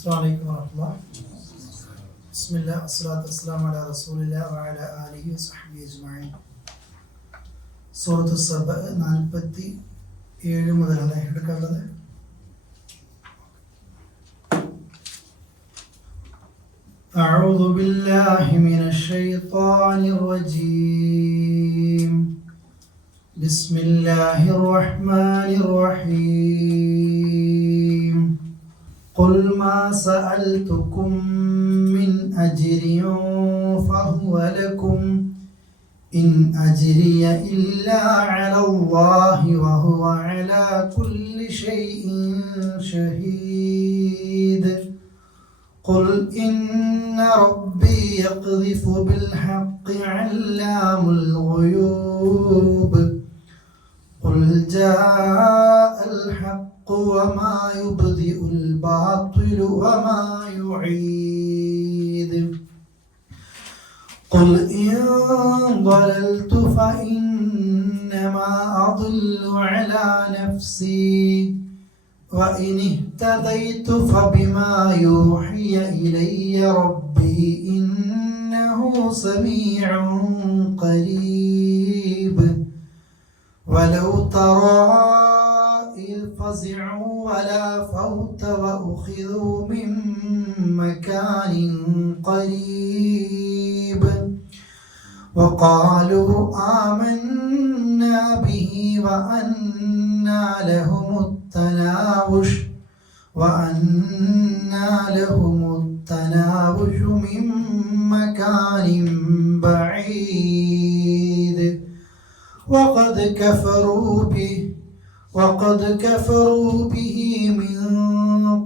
അസ്സലാമു അലൈക്കും വറഹ്മത്തുള്ളാഹി. ബിസ്മില്ലാഹ് വസ്സലാത്തു വസ്സലാമു അലാ റസൂലില്ലാഹി വഅലാ ആലിഹി വസഹ്ബിഹി അജ്മഈൻ. സൂറത്തു സബ 47 മുതലാണ് എടുക്കേണ്ടത്. أعوذ بالله من الشيطان الرجيم. بسم الله الرحمن الرحيم. قل ما سألتكم من أجر فهو لكم إن أجري إلا على الله وهو على كل شيء شهيد. قل إن ربي يقذف بالحق علام الغيوب. قل جاء الحق وما يبدئ الباطل وما يعيد. قل إن ضللت فإنما أضل على نفسي وإن اهتديت فبما يوحي إلي ربي إنه سميع قريب. ولو ترى إذ فزعوا ولا فوت وأخذوا من مكان قريب وقالوا آمنا به وأنى لهم التناوش من مكان بعيد. وقد كفروا به من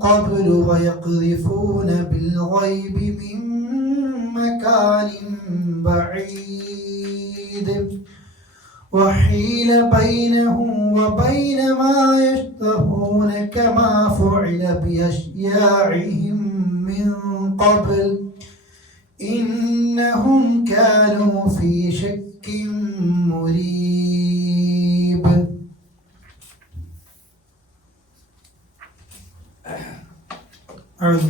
قبل ويقذفون بالغيب من مكان بعيد. وحيل بينهم وبين ما يشتهون كما فعل بأشياعهم من قبل إنهم كانوا في شك مريب. أعوذ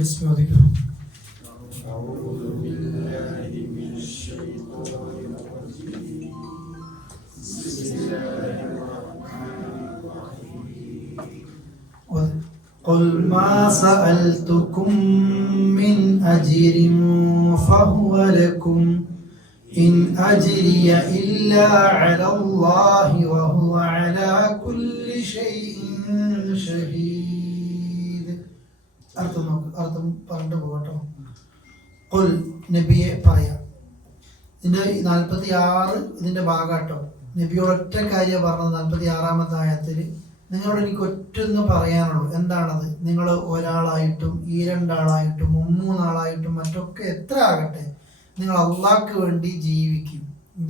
بالله من الشيطان الرجيم. قل ما سألتكم من أجر فهو لكم إن أجري إلا على الله وهو على كل شيء شهيد. അർത്ഥം പറഞ്ഞു പോകട്ടോ. ഖുൽ നബിയെ പറയാം. ഇതിന്റെ 46 ഇതിന്റെ ഭാഗാട്ടോ. നബിയോട് ഒറ്റ കാര്യം പറഞ്ഞത് 46-ാമത്തെ ആയത്തിൽ. നിങ്ങളോട് എനിക്ക് ഒറ്റൊന്ന് പറയാനുള്ളൂ. എന്താണത്? നിങ്ങൾ ഒരാളായിട്ടും ഈ രണ്ടാളായിട്ടും 3 ആളായിട്ടും മറ്റൊക്കെ എത്ര ആകട്ടെ, നിങ്ങൾ അള്ളാഹ്ക്ക് വേണ്ടി ജീവിക്കും.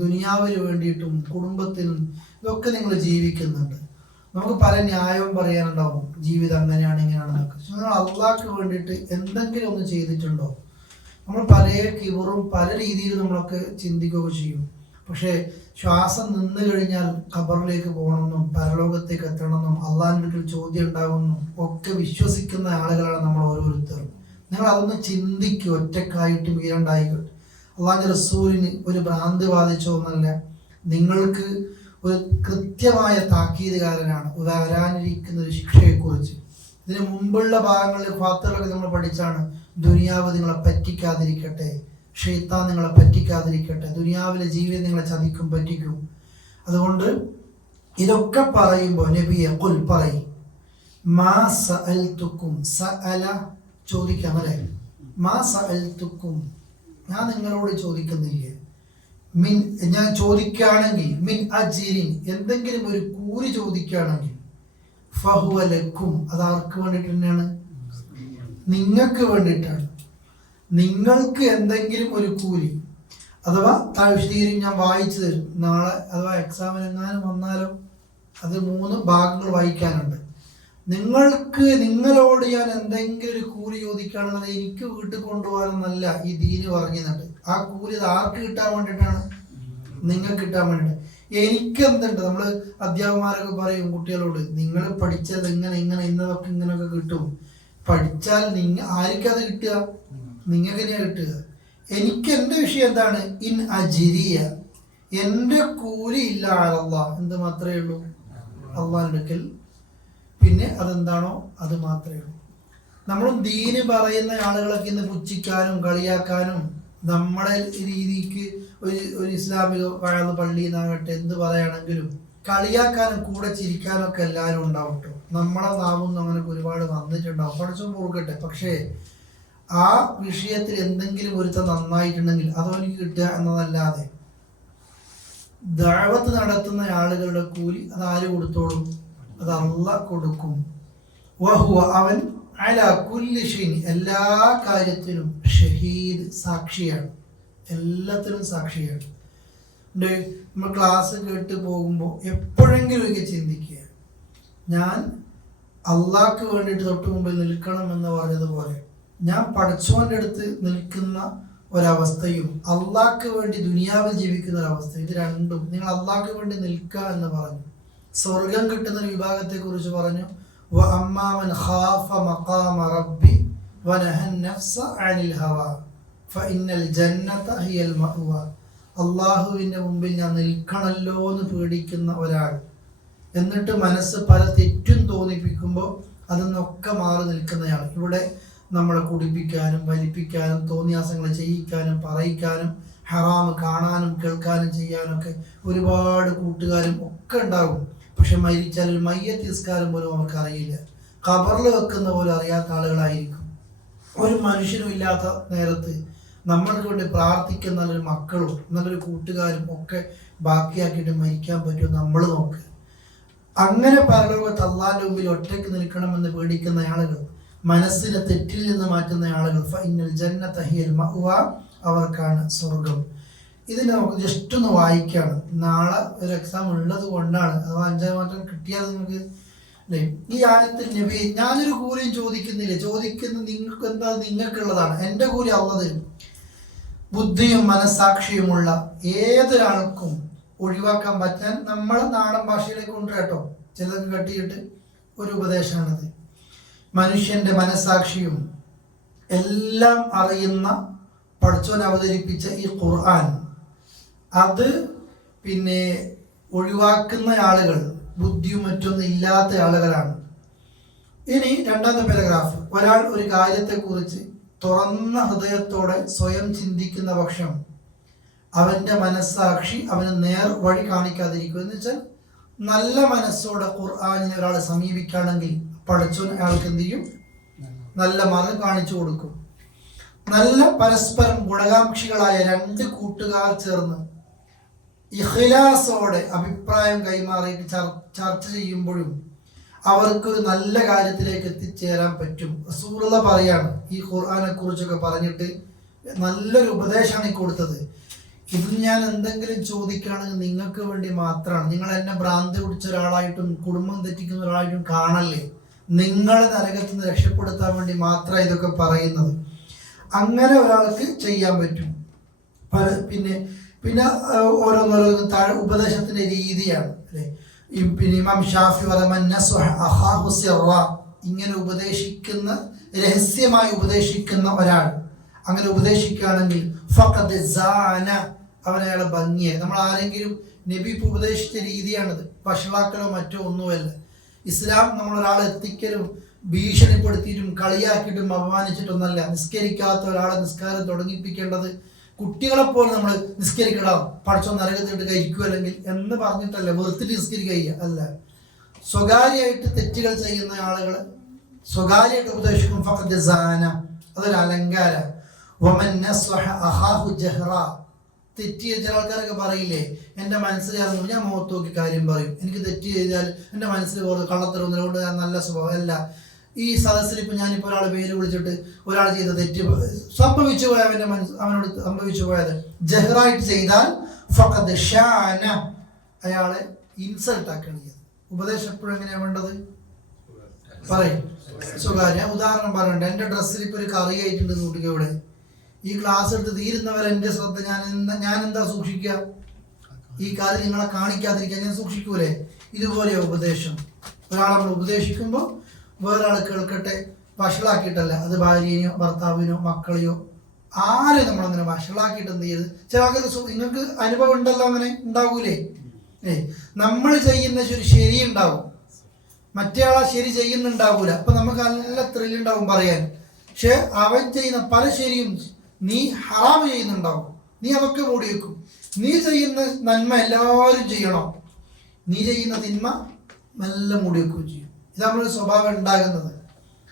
ദുനിയാവിന് വേണ്ടിയിട്ടും കുടുംബത്തിനും ഇതൊക്കെ നിങ്ങൾ ജീവിക്കുന്നുണ്ട്. നമുക്ക് പല ന്യായവും പറയാനുണ്ടാവും, ജീവിതം അങ്ങനെയാണ് ഇങ്ങനെയാണെന്നൊക്കെ. പക്ഷെ നിങ്ങൾ അള്ളാഹ്ക്ക് വേണ്ടിയിട്ട് എന്തെങ്കിലും ഒന്ന് ചെയ്തിട്ടുണ്ടോ? നമ്മൾ പല കിബറും പല രീതിയിൽ നമ്മളൊക്കെ ചിന്തിക്കുകയൊക്കെ ചെയ്യും. പക്ഷേ ശ്വാസം നിന്ന് കഴിഞ്ഞാൽ ഖബറിലേക്ക് പോകണമെന്നും പരലോകത്തേക്ക് എത്തണമെന്നും അള്ളാഹിൻ്റെ അടുക്കൽ ചോദ്യം ഉണ്ടാകുമെന്നും ഒക്കെ വിശ്വസിക്കുന്ന ആളുകളാണ് നമ്മൾ ഓരോരുത്തരും. നിങ്ങൾ അതൊന്ന് ചിന്തിക്കുക. ഒറ്റക്കായിട്ടും ഈ രണ്ടായിക്കോട്ടെ. അള്ളാഹിൻ്റെ റസൂലിന് ഒരു ഭ്രാന്ത് ബാധിച്ചോന്നല്ല, നിങ്ങൾക്ക് ഒരു കൃത്യമായ താക്കീതുകാരനാണ് വരാനിരിക്കുന്ന ഒരു ശിക്ഷയെക്കുറിച്ച്. ഇതിന് മുമ്പുള്ള ഭാഗങ്ങളിൽ ഫാത്തിലൊക്കെ നമ്മൾ പഠിച്ചാണ്, ദുനിയാവ് നിങ്ങളെ പറ്റിക്കാതിരിക്കട്ടെ, ഷെയ്ത്താൻ നിങ്ങളെ പറ്റിക്കാതിരിക്കട്ടെ, ദുനിയാവിലെ ജീവിതം നിങ്ങളെ ചതിക്കും പറ്റിക്കും. അതുകൊണ്ട് ഇതൊക്കെ പറയുമ്പോൾ നബിയെ ഖുൽ പറയും. മാ സഅൽതുക്കും, സഅല ചോദിക്കാം അല്ലേ? മാ സഅൽതുക്കും, ഞാൻ നിങ്ങളോട് ചോദിക്കുന്നില്ലേ, മിൻ ഞാൻ ചോദിക്കുകയാണെങ്കിൽ, മിൻ അജ്രിൻ എന്തെങ്കിലും ഒരു കൂലി ചോദിക്കുകയാണെങ്കിൽ, ഫഹുവ ലക്കും അത് ആർക്ക് വേണ്ടിയിട്ട് തന്നെയാണ്? നിങ്ങൾക്ക് വേണ്ടിയിട്ടാണ്. നിങ്ങൾക്ക് എന്തെങ്കിലും ഒരു കൂലി അഥവാ താഴ്ചീരും ഞാൻ വായിച്ചു തരും. നാളെ അഥവാ എക്സാമിന് എങ്ങാനും വന്നാലോ അത് 3 ഭാഗങ്ങൾ വായിക്കാനുണ്ട്. നിങ്ങളോട് ഞാൻ എന്തെങ്കിലും ഒരു കൂലി ചോദിക്കുകയാണെങ്കിൽ എനിക്ക് വീട്ടിൽ കൊണ്ടുപോകാനൊന്നല്ല ഈ ദീന് പറഞ്ഞിട്ടുണ്ട്. ആ കൂലി അത് ആർക്ക് കിട്ടാൻ വേണ്ടിയിട്ടാണ്? നിങ്ങൾക്ക് കിട്ടാൻ വേണ്ടിയിട്ട്. എനിക്കെന്തുണ്ട്, നമ്മൾ അധ്യാപകന്മാരൊക്കെ പറയും കുട്ടികളോട്, നിങ്ങൾ പഠിച്ചത് ഇങ്ങനെ ഇന്നതൊക്കെ ഇങ്ങനെയൊക്കെ കിട്ടും. പഠിച്ചാൽ ആർക്കത് കിട്ടുക? നിങ്ങൾക്ക് തന്നെയാണ് കിട്ടുക. എനിക്ക് എൻ്റെ വിഷയം എന്താണ്? ഇൻ അജിരിയ, എൻ്റെ കൂലി ഇല്ല അല്ലാഹ്, എന്ത് മാത്രമേ ഉള്ളൂ? അള്ളാഹിന്റെ അടുക്കൽ. പിന്നെ അതെന്താണോ അത് മാത്രമേ ഉള്ളൂ. നമ്മളും ദീന് പറയുന്ന ആളുകളൊക്കെ ഇന്ന് പുച്ഛിക്കാനും കളിയാക്കാനും നമ്മളെ രീതിക്ക് ഒരു ഇസ്ലാമിക പള്ളിയിൽ നിന്നാകട്ടെ എന്ത് പറയുകയാണെങ്കിലും കളിയാക്കാനും കൂടെ ചിരിക്കാനും ഒക്കെ എല്ലാവരും ഉണ്ടാവും കേട്ടോ. നമ്മളെ നാമൊന്നും അങ്ങനെ ഒരുപാട് വന്നിട്ടുണ്ടാവും, പഠിച്ചും പോകട്ടെ. പക്ഷേ ആ വിഷയത്തിൽ എന്തെങ്കിലും ഒരുത്തം നന്നായിട്ടുണ്ടെങ്കിൽ അതവനിക്ക് കിട്ടുക എന്നതല്ലാതെ ദഅവത്ത് നടത്തുന്ന ആളുകളുടെ കൂലി അതാര് കൊടുത്തോളും? അത് അല്ലാഹ് കൊടുക്കും. വഹുവ, അവൻ അലാ കുല്ലി ഷൈഇൻ, എല്ലാ കാര്യത്തിലും ഷഹീദ്, സാക്ഷിയാണ്. എല്ലാത്തിലും സാക്ഷിയാണ്. നമ്മൾ ക്ലാസ് കേട്ട് പോകുമ്പോൾ എപ്പോഴെങ്കിലും ഒക്കെ ചിന്തിക്കുക, ഞാൻ അള്ളാഹ്ക്ക് വേണ്ടിയിട്ട് തൊട്ട് മുമ്പിൽ നിൽക്കണം എന്ന് പറഞ്ഞതുപോലെ ഞാൻ പടച്ചോൻ്റെ അടുത്ത് നിൽക്കുന്ന ഒരവസ്ഥയും അള്ളാഹ്ക്ക് വേണ്ടി ദുനിയാവിൽ ജീവിക്കുന്ന ഒരവസ്ഥയും, ഇത് രണ്ടും നിങ്ങൾ അള്ളാഹ്ക്ക് വേണ്ടി നിൽക്കുക എന്ന് പറഞ്ഞു. സ്വർഗം കിട്ടുന്ന വിഭാഗത്തെ കുറിച്ച് പറഞ്ഞു, വഅമ്മാമൻ ഖാഫ മഖാമ റബ്ബി വനഹൻ നഫ്സ അനിൽ ഹവാ ഫഇന്നൽ ജന്നത ഹിയൽ മഅവ. അള്ളാഹുവിൻ്റെ മുമ്പിൽ ഞാൻ നിൽക്കണല്ലോ എന്ന് പേടിക്കുന്ന ഒരാൾ, എന്നിട്ട് മനസ്സ് പല തെറ്റും തോന്നിപ്പിക്കുമ്പോൾ അതിന്നൊക്കെ മാറി നിൽക്കുന്നയാൾ. ഇവിടെ നമ്മളെ കുടിപ്പിക്കാനും വലിപ്പിക്കാനും തോന്നിയാസങ്ങൾ ചെയ്യിക്കാനും പറയിക്കാനും ഹറാം കാണാനും കേൾക്കാനും ചെയ്യാനൊക്കെ ഒരുപാട് കൂട്ടുകാരും ഒക്കെ ഉണ്ടാകും. പക്ഷെ മരിച്ചാൽ ഒരു മയ്യത്ത് നിസ്കാരം പോലും അവർക്ക് അറിയില്ല, ഖബറിൽ വെക്കുന്ന പോലും അറിയാത്ത ആളുകളായിരിക്കും. ഒരു മനുഷ്യനും ഇല്ലാത്ത നേരത്ത് നമ്മൾക്ക് വേണ്ടി പ്രാർത്ഥിക്കുന്ന നല്ലൊരു മക്കളും നല്ലൊരു കൂട്ടുകാരും ഒക്കെ ബാക്കിയാക്കിയിട്ട് മരിക്കാൻ പറ്റുമോ നമ്മൾ നോക്ക്. അങ്ങനെ പരലോകത്ത് അള്ളാഹിന്റെ മുമ്പിൽ ഒറ്റയ്ക്ക് നിൽക്കണമെന്ന് പേടിക്കുന്ന ആളുകൾ, മനസ്സിനെ തെറ്റിൽ നിന്ന് മാറ്റുന്ന ആളുകൾ, ഫഇന്നൽ ജന്നത ഹിയൽ മഅവ, അവർക്കാണ് സ്വർഗം. ഇത് നമുക്ക് ജസ്റ്റ് ഒന്ന് വായിക്കാണ്. നാളെ ഒരു എക്സാം ഉള്ളത് കൊണ്ടാണ്, അഥവാ 5 മാറ്റം കിട്ടിയാൽ നിങ്ങൾക്ക് അല്ലേ. ഈ ആയത്തിൽ നബി, ഞാനൊരു കൂലിയും ചോദിക്കുന്നില്ല, ചോദിക്കുന്ന നിങ്ങൾക്ക് എന്താ, നിങ്ങൾക്കുള്ളതാണ്. എൻ്റെ കൂലി അള്ളാഹ് തരും. ബുദ്ധിയും മനസ്സാക്ഷിയുമുള്ള ഏതൊരാൾക്കും ഒഴിവാക്കാൻ പറ്റാൻ നമ്മളെ നാടൻ ഭാഷയിലേക്ക് കൊണ്ടുവരട്ടോ. ചിലത് കെട്ടിയിട്ട് ഒരു ഉപദേശമാണത്. മനുഷ്യന്റെ മനസ്സാക്ഷിയും എല്ലാം അറിയുന്ന പടച്ചോൻ അവതരിപ്പിച്ച ഈ ഖുർആൻ, അത് പിന്നെ ഒഴിവാക്കുന്ന ആളുകൾ ബുദ്ധിയും മറ്റൊന്നും ഇല്ലാത്ത ആളുകളാണ്. ഇനി രണ്ടാമത്തെ പാരഗ്രാഫ്, ഒരാൾ ഒരു കാര്യത്തെക്കുറിച്ച് തുറന്ന ഹൃദയത്തോടെ സ്വയം ചിന്തിക്കുന്ന പക്ഷം അവൻ്റെ മനസ്സാക്ഷി അവന് നേർ വഴി കാണിക്കാതിരിക്കും. എന്ന് വെച്ചാൽ നല്ല മനസ്സോടെ ഖുർആനിനെ ഒരാൾ സമീപിക്കുകയാണെങ്കിൽ പടച്ചോൻ അയാൾക്ക് എന്ത് ചെയ്യും? നല്ല മാർഗം കാണിച്ചു കൊടുക്കും. നല്ല പരസ്പരം ഗുണകാംക്ഷികളായ 2 കൂട്ടുകാർ ചേർന്ന് ഇഖ്ലാസോടെ അഭിപ്രായം കൈമാറിയിട്ട് ചർച്ച ചെയ്യുമ്പോഴും അവർക്കൊരു നല്ല കാര്യത്തിലേക്ക് എത്തിച്ചേരാൻ പറ്റും. റസൂലുള്ളാഹി പറയാണ്, ഈ ഖുർആനെ കുറിച്ചൊക്കെ പറഞ്ഞിട്ട് നല്ലൊരു ഉപദേശമാണ് ഈ കൊടുത്തത്. ഇത് ഞാൻ എന്തെങ്കിലും ചോദിക്കുകയാണെങ്കിൽ നിങ്ങൾക്ക് വേണ്ടി മാത്രമാണ്. നിങ്ങൾ എന്നെ ഭ്രാന്തി പിടിച്ച ഒരാളായിട്ടും കുടുംബം തെറ്റിക്കുന്ന ഒരാളായിട്ടും കാണല്ലേ, നിങ്ങളെ നരകത്തിൽ നിന്ന് രക്ഷപ്പെടുത്താൻ വേണ്ടി മാത്രമാണ് ഇതൊക്കെ പറയുന്നത്. അങ്ങനെ ഒരാൾക്ക് ചെയ്യാൻ പറ്റും. പിന്നെ പിന്നെ ഓരോന്നോരോന്നും ഉപദേശത്തിന്റെ രീതിയാണ് അല്ലേ. പിന്നെ ഇമാം ഷാഫി ഇങ്ങനെ ഉപദേശിക്കുന്ന, രഹസ്യമായി ഉപദേശിക്കുന്ന ഒരാൾ അങ്ങനെ ഉപദേശിക്കുകയാണെങ്കിൽ ഫഖദ് സാന, അവനയാളെ ഭംഗിയായി. നമ്മൾ ആരെങ്കിലും നബി ഇപ്പം ഉപദേശിച്ച രീതിയാണിത്, വഷളാക്കലോ മറ്റോ ഒന്നുമല്ല. ഇസ്ലാം നമ്മൾ ഒരാളെ എത്തിക്കലും ഭീഷണിപ്പെടുത്തിയിട്ടും കളിയാക്കിയിട്ടും അപമാനിച്ചിട്ടൊന്നല്ല. നിസ്കരിക്കാത്ത ഒരാളെ നിസ്കാരം തുടങ്ങിപ്പിക്കേണ്ടത് കുട്ടികളെപ്പോലെ നമ്മൾ നിസ്കരിക്കണം, പഠിച്ചോ നരകത്തിട്ട് കഴിക്കുക അല്ലെങ്കിൽ എന്ന് പറഞ്ഞിട്ടല്ല, വെറുത്തിട്ട് നിസ്കരിക്കുക അല്ല. സ്വകാര്യമായിട്ട് തെറ്റുകൾ ചെയ്യുന്ന ആളുകൾ സ്വകാര്യമായിട്ട് ഉപദേശിക്കും ഫഖദ് സാന, അതൊരു അലങ്കാര. വമൻ നസ്ഹ അഖാഹു ജഹ്റ, തെറ്റ് ചെയ്ത ആൾക്കാരൊക്കെ പറയില്ലേ, എൻ്റെ മനസ്സിലാകുന്നു ഞാൻ മുഖത്ത് നോക്കി കാര്യം പറയും, എനിക്ക് തെറ്റ് ചെയ്താൽ എൻ്റെ മനസ്സിൽ വേറെ കള്ളത്തരവുന്നതുകൊണ്ട് ഞാൻ നല്ല സ്വഭാവം അല്ല. ഈ സദസ്സിൽ ഇപ്പം ഞാനിപ്പോൾ ഒരാളെ പേര് വിളിച്ചിട്ട് ഒരാൾ ചെയ്ത തെറ്റ് സംഭവിച്ചു പോയ അവനോട് സംഭവിച്ചു പോയത് ജഹ്റായിട്ട് ചെയ്താൽ ഫഖദ് ഷാന, അയാളെ ഇൻസൾട്ട് ആക്കുകയാണ്. ഉപദേശം എപ്പോഴും എങ്ങനെയാണ് വേണ്ടത്? പറയും സ്വകാര്യ. ഉദാഹരണം പറയണ്ട, എൻ്റെ ഡ്രസ്സിൽ ഇപ്പോൾ ഒരു കറി ആയിട്ടുണ്ട് കൂട്ടിക്ക്. ഇവിടെ ഈ ക്ലാസ് എടുത്ത് തീരുന്നവരെ എൻ്റെ ശ്രദ്ധ ഞാൻ എന്താ സൂക്ഷിക്കുക? ഈ കാര്യം നിങ്ങളെ കാണിക്കാതിരിക്കാൻ ഞാൻ സൂക്ഷിക്കൂലേ? ഇതുപോലെ ഉപദേശം. ഒരാൾ നമ്മൾ ഉപദേശിക്കുമ്പോൾ വേറൊരാൾ കേൾക്കട്ടെ, വഷളാക്കിയിട്ടല്ല, അത് ഭാര്യനെയോ ഭർത്താവിനോ മക്കളെയോ ആരെയും നമ്മളങ്ങനെ വഷളാക്കിയിട്ട് എന്ത് ചെയ്ത് ചില നിങ്ങൾക്ക് അനുഭവം ഉണ്ടല്ലോ, അങ്ങനെ ഉണ്ടാവൂലേ? നമ്മൾ ചെയ്യുന്ന ഒരു ശരി ഉണ്ടാവും, മറ്റേ ആളാ ശരി ചെയ്യുന്നുണ്ടാവൂല. അപ്പൊ നമുക്ക് നല്ല ത്രില്ലുണ്ടാവും പറയാൻ. പക്ഷെ അവൻ ചെയ്യുന്ന പല ശരിയും നീ ഹറാം ചെയ്യുന്നുണ്ടാവും, നീ അതൊക്കെ മൂടി വെക്കും. നീ ചെയ്യുന്ന നന്മ എല്ലാവരും ചെയ്യണം, നീ ചെയ്യുന്ന തിന്മ മെല്ലെ മൂടി വെക്കുകയും ചെയ്യും. ഇത് നമ്മുടെ സ്വഭാവം ഉണ്ടാകുന്നത്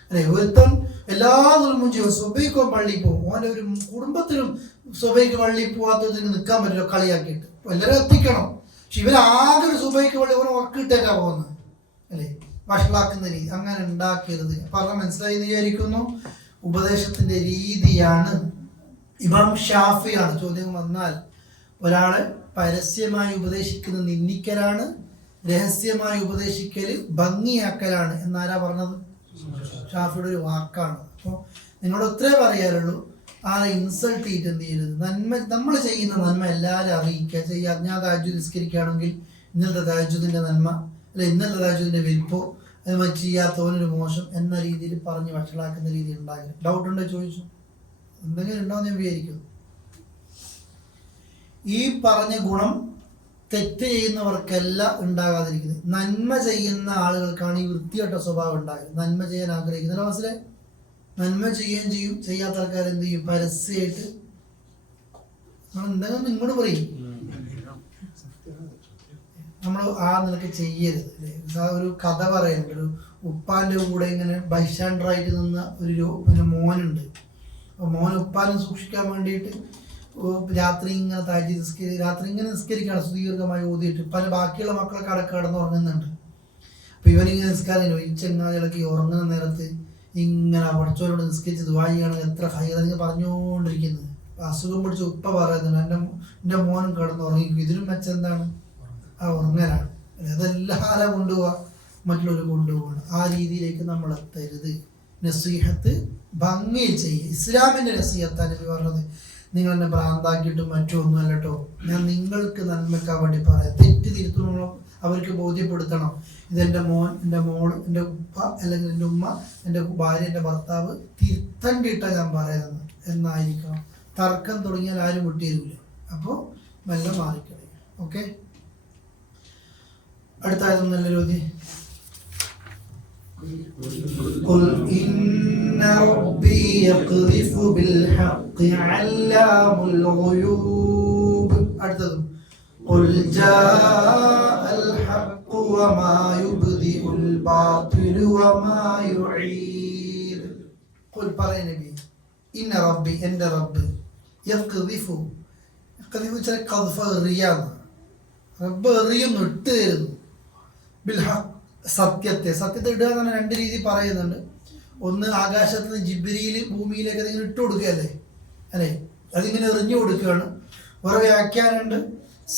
അല്ലെ. ഒരുത്തൻ എല്ലാ നിലമും ചെയ്യും. സ്വബൈക്കോ പള്ളിയിൽ പോകും, ഓൻ്റെ ഒരു കുടുംബത്തിലും സ്വബൈക്ക് പള്ളിയിൽ പോകാത്തതിന് നിൽക്കാൻ പറ്റില്ല, കളിയാക്കിയിട്ട് എല്ലാവരും എത്തിക്കണം. പക്ഷെ ഇവരാകെ ഒരു സുബൈക്ക് പള്ളി ഓരോ ഉറക്കിട്ടേക്കാ പോകുന്നത് അല്ലേ, വഷളാക്കുന്ന രീതി. അങ്ങനെ ഉണ്ടാക്കരുത്. പറഞ്ഞ മനസ്സിലായി വിചാരിക്കുന്നു. ഉപദേശത്തിന്റെ രീതിയാണ്. ഇമാം ഷാഫിയാണ് ചോദ്യം വന്നാൽ ഒരാളെ പരസ്യമായി ഉപദേശിക്കുന്ന നിന്ദിക്കലാണ്, രഹസ്യമായി ഉപദേശിക്കല് ഭംഗിയാക്കലാണ് എന്നാരാ പറഞ്ഞത്? ഷാഫിയുടെ ഒരു വാക്കാണ്. അപ്പോൾ നിങ്ങളോട് ഉത്തരവേ പറയാറുള്ളൂ, ആരെ ഇൻസൾട്ട് ചെയ്തിട്ട് എന്ത് ചെയ്യരുത്. നന്മ നമ്മൾ ചെയ്യുന്ന നന്മ എല്ലാവരും അറിയിക്കുക ചെയ്യുക. ഞാൻ തഹജ്ജുദ് നിസ്കരിക്കുകയാണെങ്കിൽ ഇന്നലത്തെ തഹജ്ജുദിന്റെ നന്മ അല്ലെ ഇന്നലത്തെ തഹജ്ജുദിന്റെ വിൽപ്പോ അത് ചെയ്യാത്തവനൊരു മോശം എന്ന രീതിയിൽ പറഞ്ഞ് വഷളാക്കുന്ന രീതി ഉണ്ടാകില്ല. ഡൗട്ട് ഉണ്ടോ ചോദിച്ചു? എന്തെങ്കിലും ഉണ്ടോയെന്ന് ഞാൻ വിചാരിക്കുന്നു. ഈ പറഞ്ഞ ഗുണം തെറ്റ് ചെയ്യുന്നവർക്കല്ല ഉണ്ടാകാതിരിക്കുന്നത്, നന്മ ചെയ്യുന്ന ആളുകൾക്കാണ് ഈ വൃത്തികെട്ട സ്വഭാവം ഉണ്ടാകുന്നത്. നന്മ ചെയ്യാൻ ആഗ്രഹിക്കുന്നില്ല, മനസ്സിലായി? നന്മ ചെയ്യുകയും ചെയ്യും, ചെയ്യാത്ത ആൾക്കാർ എന്ത് ചെയ്യും? പരസ്യമായിട്ട് എന്തെങ്കിലും ഇങ്ങോട്ട് പറയും, നമ്മൾ ആ നിലക്ക് ചെയ്യരുത്. ഒരു കഥ പറയുന്നുണ്ട്, ഒരു ഉപ്പാന്റെ കൂടെ ഇങ്ങനെ ബൈസ്റ്റാൻഡറായിട്ട് നിന്ന ഒരു മോനുണ്ട്. അപ്പോൾ മോൻ ഉപ്പാനെ സൂക്ഷിക്കാൻ വേണ്ടിയിട്ട് രാത്രി ഇങ്ങനെ രാത്രി ഇങ്ങനെ നിസ്കരിക്കുകയാണ്, സുദീർഘമായി ഓതിയിട്ട്. പല ബാക്കിയുള്ള മക്കളൊക്കെ അടക്കം കിടന്ന് ഉറങ്ങുന്നുണ്ട്. അപ്പൊ ഇവനിങ്ങനെ നിസ്കാരം ഈ ചെങ്ങാതികളൊക്കെ ഈ ഉറങ്ങുന്ന നേരത്ത് ഇങ്ങനെ പഠിച്ചവരോട് നിസ്കരിച്ച് ദുആ ചെയ്യണം, എത്ര ഹൈറിങ്ങനെ പറഞ്ഞുകൊണ്ടിരിക്കുന്നത്. അസുഖം പിടിച്ച് ഉപ്പ പറയുന്നുണ്ട്, എൻ്റെ മോനും കിടന്ന് ഉറങ്ങിക്കും, ഇതിനും മെച്ചെന്താണ്? ആ ഉറങ്ങലാണ്. അതെല്ലാവരും കൊണ്ടുപോവാ, മറ്റുള്ളവർ കൊണ്ടുപോകണം. ആ രീതിയിലേക്ക് നമ്മൾ എത്തരുത്. നസീഹത്ത് ഭംഗിയിൽ ചെയ്യുക. ഇസ്ലാമിന്റെ നസീഹത്താണ് ഇത് പറഞ്ഞത്. നിങ്ങൾ എന്നെ ഭ്രാന്താക്കിയിട്ടും മറ്റൊന്നും അല്ല കേട്ടോ, ഞാൻ നിങ്ങൾക്ക് നന്മയ്ക്കാൻ വേണ്ടി പറയാം. തെറ്റ് തിരുത്തണം, അവർക്ക് ബോധ്യപ്പെടുത്തണം. ഇതെൻ്റെ മോൻ, എൻ്റെ മോൾ, എൻ്റെ ഉപ്പ അല്ലെങ്കിൽ എൻ്റെ ഉമ്മ, എൻ്റെ ഭാര്യ, എൻ്റെ ഭർത്താവ് തിരുത്തണ്ടിട്ടാണ് ഞാൻ പറയുന്നത് എന്നായിരിക്കണം. തർക്കം തുടങ്ങിയാൽ ആരും വിട്ടുതരില്ല. അപ്പോൾ മെല്ലെ മാറിക്കളയും. ഓക്കെ, അടുത്തായത് നല്ല ചോദ്യം. قل إن ربي يقذف بالحق علام الغيوب. അടുത്തത് قل جاء الحق وما يبدئ الباطل وما يعيد. قل പറയ നബി, ഇന്ന റബ്ബി, എൻ്റെ റബ്ബ്, യഖ്ദിഫു ചില ഖദ്ഫ എറിയാന്ന്, റബ്ബ് എറിയുന്നു, ഇട്ട് തരുന്നു, ബിൽ ഹഖ് സത്യത്തെ ഇടുക എന്ന് പറഞ്ഞാൽ രണ്ട് രീതി പറയുന്നുണ്ട്. ഒന്ന്, ആകാശത്ത് നിന്ന് ജിബ്രീൽ ഭൂമിയിലേക്ക് അതിങ്ങനെ ഇട്ട് കൊടുക്കുകയല്ലേ അല്ലേ, അതിങ്ങനെ എറിഞ്ഞു കൊടുക്കുകയാണ്. വേറെ വ്യാഖ്യാനമുണ്ട്,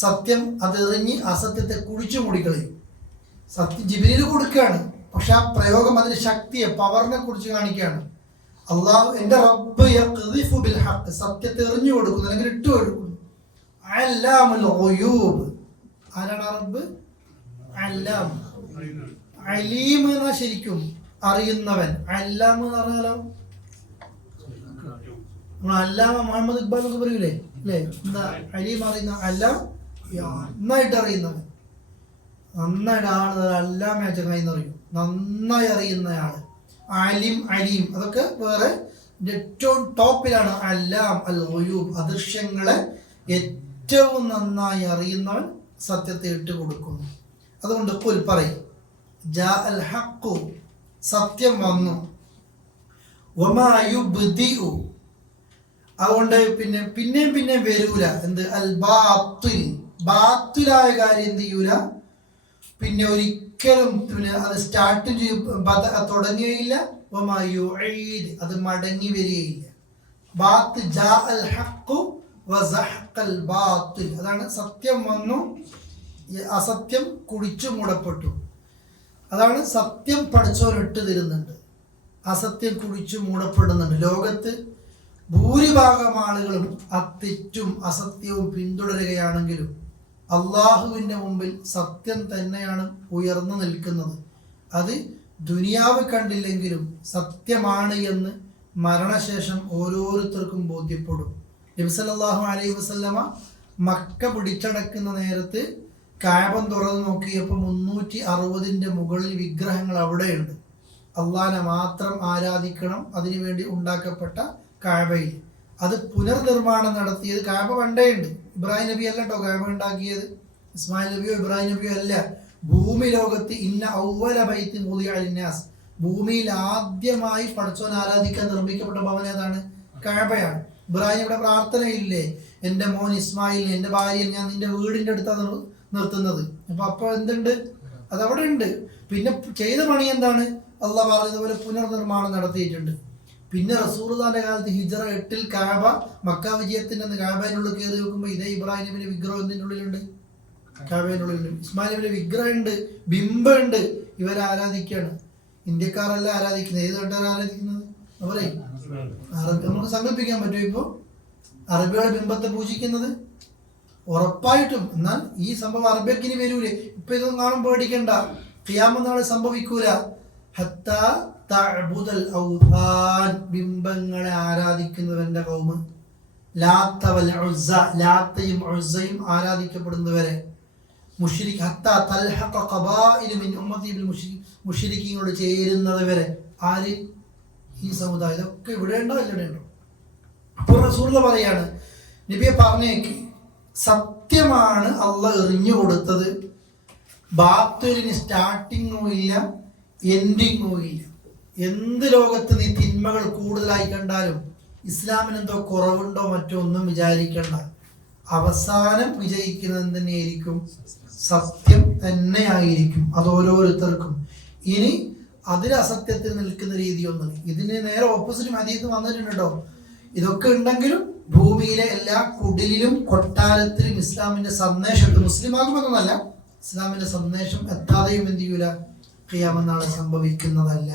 സത്യം അത് എറിഞ്ഞ് അസത്യത്തെ കുഴിച്ചു മൂടിക്കളയും. സത്യം ജിബ്രീൽ കൊടുക്കുകയാണ്, പക്ഷെ ആ പ്രയോഗം അതിന്റെ ശക്തിയെ, പവറിനെ കുറിച്ച് കാണിക്കുകയാണ്. അള്ളാഹു എൻ്റെ റബ്ബ് യഖ്ദിഫു ബിൽ ഹഖ്, സത്യത്തെ എറിഞ്ഞു കൊടുക്കുന്നു അല്ലെങ്കിൽ ഇട്ട് കൊടുക്കുന്നു. അല്ലാമുൽ ഗുയൂബ്, ആരാണ് റബ്ബ്? അല്ലാം, അലീം എന്നാ ശരിക്കും അറിയുന്നവൻ. അല്ലാം എന്ന് പറഞ്ഞാലോ അല്ലാമ മുഹമ്മദ് ഇക്ബാൽ എന്നൊക്കെ പറയൂലേ അല്ലേ? എന്താ അലീം അറിയുന്ന, അല്ലാം നന്നായിട്ട് അറിയുന്നവൻ, നന്നായിട്ട് ആള് അല്ലാമ ചങ്ങായിന്ന് അറിയും, നന്നായി അറിയുന്നയാള്. അലീം, അലീം അതൊക്കെ വേറെ. ഏറ്റവും ടോപ്പിലാണ് അല്ലാം അൽ ഗുയൂബ്, അദൃശ്യങ്ങളെ ഏറ്റവും നന്നായി അറിയുന്നവൻ സത്യത്തെ ഇട്ട് കൊടുക്കുന്നു. അതുകൊണ്ട് ഖുൽ പറയും, ജാ അൽ ഹഖ്, സത്യം വന്നു, വമാ യുബ്ദിഉ, അതുകൊണ്ട് പിന്നെ വരൂല എന്ത്? അൽ ബാത്തിൽ, ബാത്തിലായ കാര്യം എന്ത് ചെയ്യൂല, പിന്നെ ഒരിക്കലും അത് സ്റ്റാർട്ട് തുടങ്ങുകയില്ല. വമാ യുഈദ്, അത് മടങ്ങി വരികയില്ല. ബാത്ത് ജാ അൽ ഹഖ് വസഹഖൽ ബാത്തിൽ, അതാണ് സത്യം വന്നു, അസത്യം കുഴിച്ചു മൂടപ്പെട്ടു. അതാണ് സത്യം പഠിച്ചവരിട്ട് തരുന്നുണ്ട്, അസത്യം കുഴിച്ചു മൂടപ്പെടുന്നുണ്ട്. ലോകത്ത് ഭൂരിഭാഗം ആളുകളും ആ തെറ്റും അസത്യവും പിന്തുടരുകയാണെങ്കിലും അള്ളാഹുവിൻ്റെ മുമ്പിൽ സത്യം തന്നെയാണ് ഉയർന്നു നിൽക്കുന്നത്. അത് ദുനിയാവ് കണ്ടില്ലെങ്കിലും സത്യമാണ് എന്ന് മരണശേഷം ഓരോരുത്തർക്കും ബോധ്യപ്പെടും. നബി സല്ലല്ലാഹു അലൈഹി വസല്ലമ മക്ക പിടിച്ചടക്കുന്ന നേരത്ത് കഅബ തുറന്നു നോക്കിയപ്പോൾ 360 മുകളിൽ വിഗ്രഹങ്ങൾ അവിടെയുണ്ട്. അള്ളാഹനെ മാത്രം ആരാധിക്കണം അതിനുവേണ്ടി ഉണ്ടാക്കപ്പെട്ട കഅബയിൽ. അത് പുനർനിർമ്മാണം നടത്തിയത് കഅബ പണ്ടേയുണ്ട്. ഇബ്രാഹിം നബി അല്ല കേട്ടോ കഅബ ഉണ്ടാക്കിയത്. ഇസ്മായിൽ നബിയോ ഇബ്രാഹിം നബിയോ അല്ല. ഭൂമി ലോകത്ത് ഇന്ന ഔവല ബൈത്തിൻ വുദിഅ ലിന്നാസ്, ഭൂമിയിൽ ആദ്യമായി പടച്ചോൻ ആരാധിക്കാൻ നിർമ്മിക്കപ്പെട്ട ഭവനം ഏതാണ്? കഅബയാണ്. ഇബ്രാഹിം ഇവിടെ പ്രാർത്ഥനയില്ലേ, എൻ്റെ മോൻ ഇസ്മായിൽ എൻ്റെ ഭാര്യയെ ഞാൻ നിന്റെ വീടിൻ്റെ അടുത്താണ് നിർത്തുന്നത്. അപ്പോൾ എന്തുണ്ട്? അതവിടെ ഉണ്ട്. പിന്നെ ചെയ്ത പണി എന്താണ്? അള്ളാഹ് പറഞ്ഞതുപോലെ പുനർനിർമ്മാണം നടത്തിയിട്ടുണ്ട്. പിന്നെ റസൂലുള്ളാഹിന്റെ കാലത്ത് ഹിജ്റ 8 കഅബ മക്ക വിജയത്തിന്റെ അന്ന് കഅബയിനുള്ളിൽ കയറി നോക്കുമ്പോൾ ഇതേ ഇബ്രാഹിം നബിയുടെ വിഗ്രഹം എന്തിൻ്റെ ഉള്ളിലുണ്ട്? കഅബയിനുള്ളിലുണ്ട്. ഇസ്മായിൽ നബിയുടെ വിഗ്രഹം ഉണ്ട്, ബിംബമുണ്ട്. ഇവരെ ആരാധിക്കുകയാണ്. ഇന്ത്യക്കാരല്ല ആരാധിക്കുന്നത്. ഏത് കണ്ടാണ് ആരാധിക്കുന്നത്? അവരെ നമുക്ക് സങ്കല്പിക്കാൻ പറ്റുമോ ഇപ്പോൾ അറബികളുടെ ബിംബത്തെ പൂജിക്കുന്നത്? ഉറപ്പായിട്ടും. എന്നാൽ ഈ സംഭവം അറബിയക്കിന് വരൂലേ? ഇപ്പൊ ഇതൊന്നും കാണുമ്പോൾ പേടിക്കണ്ട, ഖിയാമത്ത് നാളെ സംഭവിക്കൂല. ഹത്താ തഅബുദൽ ഔഥാൻ, ബിംബങ്ങളെ ആരാധിക്കുന്നവന്റെ കൗമ്. ലാത്ത വൽ ഉസ്സ, ലാത്തയും ഉസ്സയും ആരാധിക്കപ്പെടുന്നവരെ. മുശ്രിക് ഹത്താ തൽഹഖ ഖബാഇൽ മിൻ ഉമ്മതി ബിൽ മുശ്രിക്കീങ്ങളോട് ചേരുന്നത് വരെ. ആര്? ഈ സമുദായം. ഇതൊക്കെ ഇവിടെ ഉണ്ടോ ഇവിടെ ഉണ്ടോ? അപ്പോൾ റസൂലുള്ളാഹി പറയാണ്, നബിയെ പറഞ്ഞേക്ക്, സത്യമാണ് അള്ളാഹ് എറിഞ്ഞു കൊടുത്തത്. ബാത്തുലിന് സ്റ്റാർട്ടിങ്ങും ഇല്ല എൻഡിങ്ങും ഇല്ല. എന്ത് ലോകത്ത് നീ തിന്മകൾ കൂടുതലായി കണ്ടാലും ഇസ്ലാമിന് എന്തോ കുറവുണ്ടോ മറ്റോ ഒന്നും വിചാരിക്കണ്ട. അവസാനം വിജയിക്കുന്നത് തന്നെയായിരിക്കും, സത്യം തന്നെയായിരിക്കും. അത് ഓരോരുത്തർക്കും. ഇനി അതിൽ അസത്യത്തിൽ നിൽക്കുന്ന രീതിയൊന്നും. ഇതിന് നേരെ ഓപ്പോസിറ്റ് ഹദീസ് വന്നിട്ടുണ്ട് കേട്ടോ. ഇതൊക്കെ ഉണ്ടെങ്കിലും ഭൂമിയിലെ എല്ലാ കുടിലിലും കൊട്ടാരത്തിലും ഇസ്ലാമിന്റെ സന്ദേശം, മുസ്ലിമാകുമെന്നല്ല, ഇസ്ലാമിന്റെ സന്ദേശം എത്താതെയും എന്ത് ചെയ്യൂല, ഖിയാമത്ത് നാളെ സംഭവിക്കുന്നതല്ല.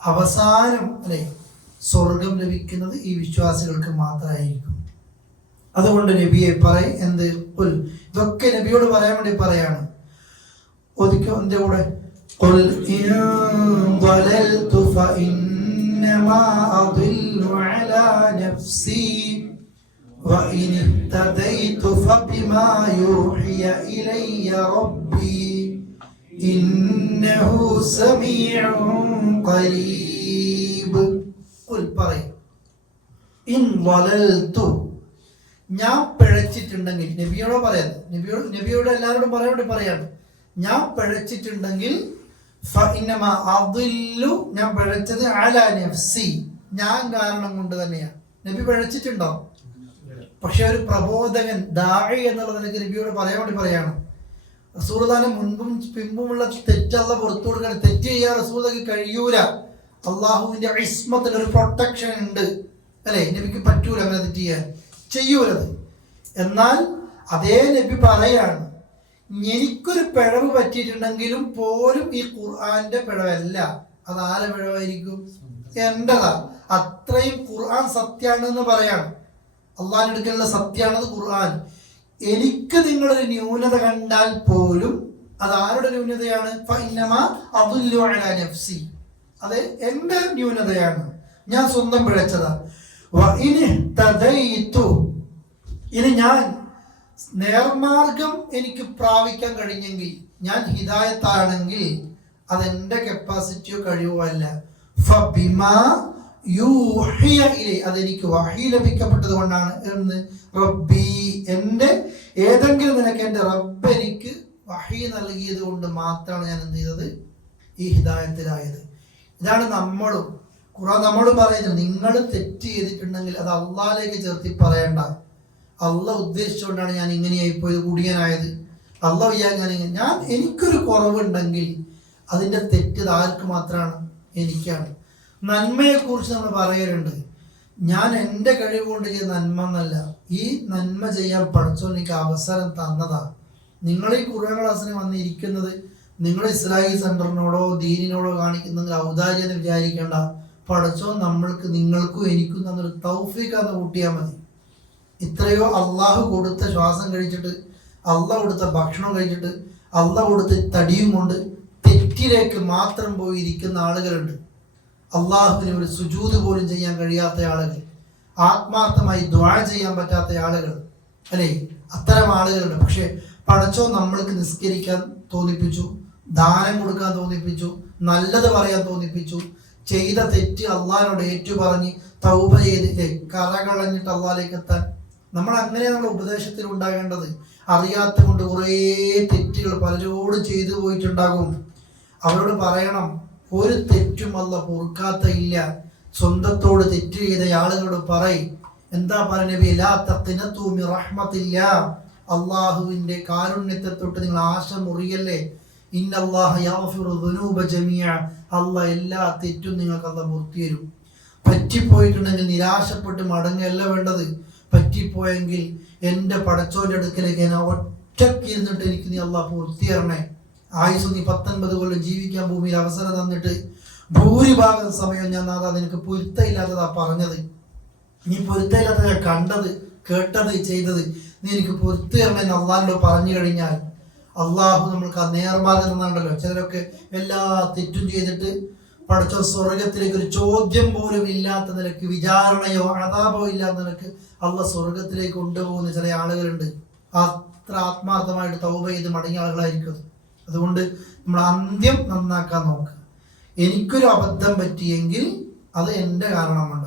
അവസാനം അല്ലെ സ്വർഗം ലഭിക്കുന്നത് ഈ വിശ്വാസികൾക്ക് മാത്രമായിരിക്കും. അതുകൊണ്ട് നബിയെ എന്ത് ഇതൊക്കെ നബിയോട് പറയാൻ വേണ്ടി പറയാണ്. ഒതുക്കോ എന്റെ കൂടെ إنما أضل على نفسي وإن اهتديت فبما يوحي إلي ربي إنه سميع قريب. قل പറയ്, إن ضللت, ഞാൻ പിഴച്ചിട്ടുണ്ടെങ്കിൽ, നബിയോട് പറയുന്നത്, നബിയോട് എല്ലാവരോടും പറയാൻ വേണ്ടി പറയാണ്, ഞാൻ പിഴച്ചിട്ടുണ്ടെങ്കിൽ ഫഇന്നമാ അദില്ലു, ഞാൻ പിഴച്ചത് അലാ നഫ്സി, ഞാൻ കാരണം കൊണ്ട് തന്നെയാണ്. നബി പിഴച്ചിട്ടുണ്ടോ? പക്ഷെ ഒരു പ്രബോധകൻ, ദാഇ എന്നുള്ള നിലയ്ക്ക് നബിയോട് പറയാൻ വേണ്ടി പറയാണ്. റസൂലുള്ളാഹിന്റെ മുൻപും പിമ്പുമുള്ള തെറ്റല്ല പുറത്തു കൊടുക്കാൻ. തെറ്റ് ചെയ്യാൻ റസൂലുള്ളാഹിക്ക് കഴിയൂല. അള്ളാഹുവിന്റെ ഇസ്മത്തിൽ ഒരു പ്രൊട്ടക്ഷൻ ഉണ്ട് അല്ലെ, നബിക്ക് പറ്റൂല അങ്ങനെ തെറ്റ് ചെയ്യാൻ, ചെയ്യൂലത്. എന്നാൽ അതേ നബി പറയാണ്, എനിക്കൊരു പിഴവ് പറ്റിയിട്ടുണ്ടെങ്കിലും പോലും ഈ ഖുർആന്റെ പിഴവല്ല. അത് ആരെ പിഴവായിരിക്കും? എന്റെതാ. അത്രയും ഖുർആൻ സത്യാണെന്ന് പറയാണ്. അള്ളാഹിന്റെ അടുക്കലുള്ള സത്യാണത് ഖുർആൻ. എനിക്ക് നിങ്ങളൊരു ന്യൂനത കണ്ടാൽ പോലും അത് ആരുടെ ന്യൂനതയാണ്? ഫഇന്നമാ അദുല്ലു അലാ നഫ്സി, അത് എന്റെ ന്യൂനതയാണ്, ഞാൻ സ്വന്തം പിഴച്ചതാ. വഇൻ തദൈതു, ഇനി ഞാൻ നേർമാർഗം എനിക്ക് പ്രാപിക്കാൻ കഴിഞ്ഞെങ്കിൽ, ഞാൻ ഹിദായത്താണെങ്കിൽ അതെന്റെ കപ്പാസിറ്റിയോ കഴിവോ അല്ല. ഫബിമാ യൂഹിയ ഇലൈ, അതെനിക്ക് വഹി ലഭിക്കപ്പെട്ടത് കൊണ്ടാണ്. എന്ന് റബ്ബി, എൻ്റെ ഏതെങ്കിലും നിനക്ക് എൻ്റെ റബ്ബ് എനിക്ക് വഹി നൽകിയത് കൊണ്ട് മാത്രമാണ് ഞാൻ എന്ത് ചെയ്തത്, ഈ ഹിദായത്തിലായത്. ഇതാണ് നമ്മളും ഖുർആൻ നമ്മളും പറയുന്നത്. നിങ്ങൾ തെറ്റ് ചെയ്തിട്ടുണ്ടെങ്കിൽ അത് അള്ളാഹിലേക്ക് ചേർത്തി പറയണ്ട. അള്ളാഹ് ഉദ്ദേശിച്ചുകൊണ്ടാണ് ഞാൻ ഇങ്ങനെയായി പോയത്, കുടിയനായത്. അള്ളാഹ് ഞാൻ എനിക്കൊരു കുറവുണ്ടെങ്കിൽ അതിൻ്റെ തെറ്റ് ആർക്ക് മാത്രമാണ്? എനിക്കാണ്. നന്മയെക്കുറിച്ച് നമ്മൾ പറയലുണ്ട്, ഞാൻ എൻ്റെ കഴിവ് കൊണ്ട് ചെയ്ത നന്മ എന്നല്ല, ഈ നന്മ ചെയ്യാൻ പഠിച്ചോ എനിക്ക് അവസരം തന്നതാ. നിങ്ങൾ ഈ ഖുർആൻ ക്ലാസ്സിന് വന്നിരിക്കുന്നത് നിങ്ങൾ ഇസ്ലാഹി സെന്ററിനോടോ ദീനിനോടോ കാണിക്കുന്നെങ്കിൽ ഔദാര്യം എന്ന് വിചാരിക്കേണ്ട. പഠിച്ചോ നമ്മൾക്ക് നിങ്ങൾക്കും എനിക്കും തന്നൊരു തൗഫീഖാന്ന് കൂട്ടിയാൽ മതി. ഇത്രയോ അള്ളാഹു കൊടുത്ത ശ്വാസം കഴിച്ചിട്ട്, അള്ളാഹ് കൊടുത്ത ഭക്ഷണം കഴിച്ചിട്ട്, അള്ളാഹ് കൊടുത്ത തടിയും കൊണ്ട് തെറ്റ് തെറ്റിലേക്ക് മാത്രം പോയിരിക്കുന്ന ആളുകളുണ്ട്. അള്ളാഹുവിന് ഒരു സുജൂദ് പോലും ചെയ്യാൻ കഴിയാത്ത ആളുകൾ, ആത്മാർത്ഥമായി ദുആ ചെയ്യാൻ പറ്റാത്ത ആളുകൾ, അല്ലേ? അത്തരം ആളുകളുണ്ട്. പക്ഷെ പടച്ചോ നമ്മൾക്ക് നിസ്കരിക്കാൻ തോന്നിപ്പിച്ചു, ദാനം കൊടുക്കാൻ തോന്നിപ്പിച്ചു, നല്ലത് പറയാൻ തോന്നിപ്പിച്ചു, ചെയ്ത തെറ്റ് അള്ളാഹിനോട് ഏറ്റുപറഞ്ഞ് തൗബ ചെയ്തിട്ട് കറകളഞ്ഞിട്ട് അള്ളാഹിലേക്ക് എത്താൻ നമ്മൾ അങ്ങനെ നമ്മുടെ ഉപദേശത്തിൽ ഉണ്ടാകേണ്ടത്. അറിയാത്ത കൊണ്ട് കുറേ തെറ്റുകൾ പലരോട് ചെയ്തു പോയിട്ടുണ്ടാകും. അവരോട് പറയണം, ഒരു തെറ്റും അല്ലാഹ് പൊറുക്കാത്ത ഇല്ല. സ്വന്തത്തോട് തെറ്റ് ചെയ്ത ആളുകളോട് പറയും, എന്താ പറയുക, ലാ തഖ്നതു മിർ റഹ്മത്തില്ലാഹ്, അള്ളാഹുവിന്റെ കാരുണ്യത്തെ തൊട്ട് നിങ്ങൾ ആശ മുറിയല്ലേ. ഇന്നല്ലാഹ യഗ്ഫിറു ദുനൂബ ജമീഅ, അള്ളാഹ് എല്ലാ തെറ്റും നിങ്ങൾക്ക് അള്ളാഹ് പൊറുത്തി തരും. പറ്റിപ്പോയിട്ടുണ്ടെങ്കിൽ നിരാശപ്പെട്ട് മടങ്ങല്ല വേണ്ടത്. പറ്റിപ്പോയെങ്കിൽ എൻ്റെ പടച്ചോന്റെ അടുക്കലേക്ക് ഞാൻ ഒറ്റയ്ക്ക് ഇരുന്നിട്ട് എനിക്ക് നീ അള്ളാഹ് പൂർത്തി തരണേ. ആയുസ് നീ 19 കൊല്ലം ജീവിക്കാൻ ഭൂമിയിൽ അവസരം തന്നിട്ട് ഭൂരിഭാഗം സമയം ഞാൻ നാദാ നിനക്ക് പൊരുത്തമില്ലാത്തതാ പറഞ്ഞത്, നീ പൊരുത്തമില്ലാത്ത ഞാൻ കണ്ടത് കേട്ടത് ചെയ്തത്, നീ എനിക്ക് പൊരുത്തു തരണമെന്ന് അള്ളാഹിനോട് പറഞ്ഞു കഴിഞ്ഞാൽ അള്ളാഹു നമ്മൾക്ക് ആ നേർമാർഗം തന്നാണ്ടല്ലോ. ചിലരൊക്കെ എല്ലാ തെറ്റും ചെയ്തിട്ട് പടച്ചോ സ്വർഗത്തിലേക്ക് ഒരു ചോദ്യം പോലും ഇല്ലാത്ത നിലക്ക്, വിചാരണയോ അതാപോ ഇല്ലാത്ത നിലക്ക് അള്ളാഹ് സ്വർഗത്തിലേക്ക് കൊണ്ടുപോകുന്ന ചില ആളുകളുണ്ട്. അത്ര ആത്മാർത്ഥമായിട്ട് തൗബ ചെയ്ത് മടങ്ങിയ ആളുകളായിരിക്കും. അതുകൊണ്ട് നമ്മൾ അന്ത്യം നന്നാക്കാൻ നോക്കുക. എനിക്കൊരു അബദ്ധം പറ്റിയെങ്കിൽ അത് എൻ്റെ കാരണം കൊണ്ട,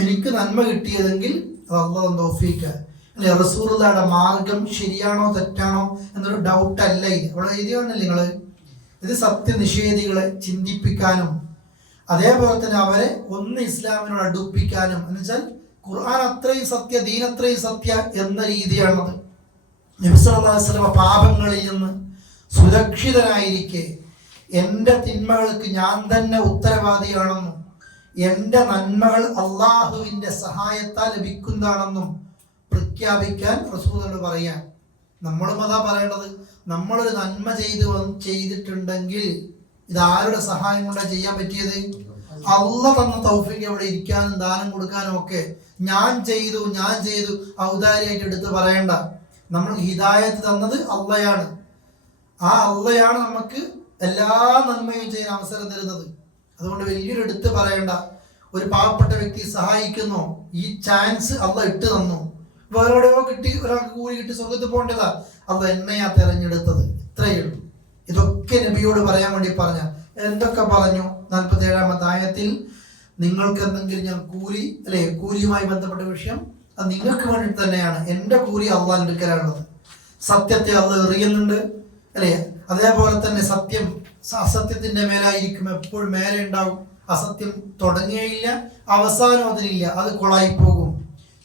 എനിക്ക് നന്മ കിട്ടിയതെങ്കിൽ അത് അള്ളാഹു തൗഫീഖ്. അല്ലെ, റസൂലുള്ളാഹിയുടെ മാർഗം ശരിയാണോ തെറ്റാണോ എന്നൊരു ഡൗട്ട് അല്ല ഇത്. അവിടെ എഴുതിയാണല്ലേ നിങ്ങൾ, ഇത് സത്യനിഷേധികളെ ചിന്തിപ്പിക്കാനും അതേപോലെ തന്നെ അവരെ ഒന്ന് ഇസ്ലാമിനോട് അടുപ്പിക്കാനും, എന്ന് വെച്ചാൽ ഖുർആൻ അത്രയും സത്യ, ദീൻ അത്രയും സത്യ എന്ന രീതിയാണത്. നബി സല്ലല്ലാഹു അലൈഹി വസല്ലം പാപങ്ങളിൽ നിന്ന് സുരക്ഷിതനായിരിക്കെ എൻ്റെ തിന്മകൾക്ക് ഞാൻ തന്നെ ഉത്തരവാദിയാണെന്നും എൻ്റെ നന്മകൾ അള്ളാഹുവിൻ്റെ സഹായത്താൽ ലഭിക്കുന്നതാണെന്നും പ്രഖ്യാപിക്കാൻ റസൂലുള്ളാഹി പറയാൻ. നമ്മളും അതാ പറയേണ്ടത്. നമ്മളൊരു നന്മ ചെയ്തിട്ടുണ്ടെങ്കിൽ ഇത് ആരുടെ സഹായം കൊണ്ടാണ് ചെയ്യാൻ പറ്റിയത്? അള്ളാഹ് തന്ന തൗഫീഖ്. അവിടെ ഇരിക്കാനും ദാനം കൊടുക്കാനും ഒക്കെ ഞാൻ ചെയ്തു ഔദാര്യമായിട്ട് എടുത്ത് പറയണ്ട. നമ്മൾ ഹിദായത്ത് തന്നത് അള്ളയാണ്. ആ അള്ളയാണ് നമുക്ക് എല്ലാ നന്മയും ചെയ്യാൻ അവസരം തരുന്നത്. അതുകൊണ്ട് വലിയൊരു എടുത്ത് പറയണ്ട. ഒരു പാവപ്പെട്ട വ്യക്തി സഹായിക്കുന്നു, ഈ ചാൻസ് അള്ളാഹ് ഇട്ട് തന്നു. വേറെവിടെയോ കിട്ടി, ഒരാൾക്ക് കൂലി കിട്ടി സ്വർഗത്തിൽ പോകേണ്ടതാ, അള്ളാഹ് എന്നെയാ തെരഞ്ഞെടുത്തത്. ഇത്രയേ ഉള്ളൂ. ഇതൊക്കെ നബിയോട് പറയാൻ വേണ്ടി പറഞ്ഞ എന്തൊക്കെ പറഞ്ഞു? 47-ാമത്തെ ആയത്തിൽ നിങ്ങൾക്ക് എന്തെങ്കിലും ഞാൻ കൂലി, അല്ലെ, കൂലിയുമായി ബന്ധപ്പെട്ട വിഷയം അത് നിങ്ങൾക്ക് വേണ്ടി തന്നെയാണ്. എൻ്റെ കൂലി അള്ളാഹ് എടുക്കലാണുള്ളത്. സത്യത്തെ അള്ളാഹ് എറിയുന്നുണ്ട്, അല്ലെ. അതേപോലെ തന്നെ സത്യം അസത്യത്തിന്റെ മേലായിരിക്കും, എപ്പോഴും മേലെ ഉണ്ടാവും. അസത്യം തുടങ്ങുകയില്ല, അവസാനം അതിനില്ല, അത് കൊളായി പോകും.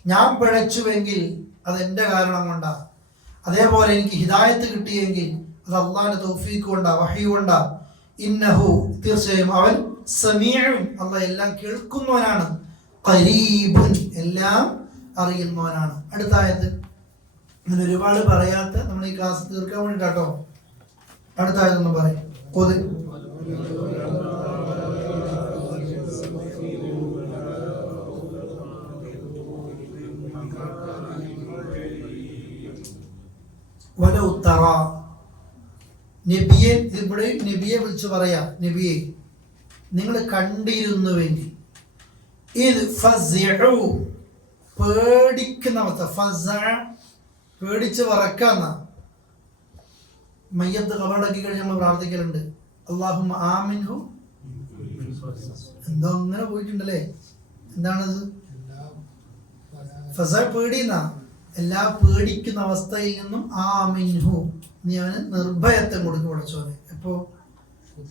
ഞാൻ പിഴച്ചുവെങ്കിൽ അത് എൻ്റെ കാരണം കൊണ്ടാ. അതേപോലെ എനിക്ക് ഹിദായത്ത് കിട്ടിയെങ്കിൽ അത് അള്ളാഹിന്റെ തൗഫീഖ് കൊണ്ടാ, വഹി കൊണ്ടാ. ഇന്നഹു, തീർച്ചയായും അവൻ, സമീഉൻ, അള്ളാഹ് എല്ലാം കേൾക്കുന്നവനാണ്, ഖരീബുൻ, എല്ലാം അറിയുന്നവനാണ്. അടുത്ത ആയത്ത് അങ്ങനെ ഒരുപാട് പറയാത്ത നമ്മൾ ഈ ക്ലാസ് തീർക്കാൻ വേണ്ടിട്ടാട്ടോ. അടുത്ത ആയതൊന്ന് പറയും. നബിയെ, ഇവിടെ നബിയെ വിളിച്ചു പറയാ, നബിയെ നിങ്ങൾ കണ്ടിരുന്നുവെങ്കിൽ, ഇത് പേടിക്കുന്ന അവസ്ഥ, പേടിച്ച് വറക്കാന്ന. മയ്യത്ത് കബറടക്കി കഴിഞ്ഞ് നമ്മൾ പ്രാർത്ഥിക്കലുണ്ട്, അല്ലാഹുമ്മ ആമിൻഹു. എന്തോ അങ്ങനെ പോയിട്ടുണ്ടല്ലേ, എന്താണത്? ഫസ പേടിയുന്ന, എല്ലാ പേടിക്കുന്ന അവസ്ഥയിൽ നിന്നും ആമിൻഹു, നീ അവന് നിർഭയത്വം കൊടുക്കും പഠിച്ചോനെ. എപ്പോ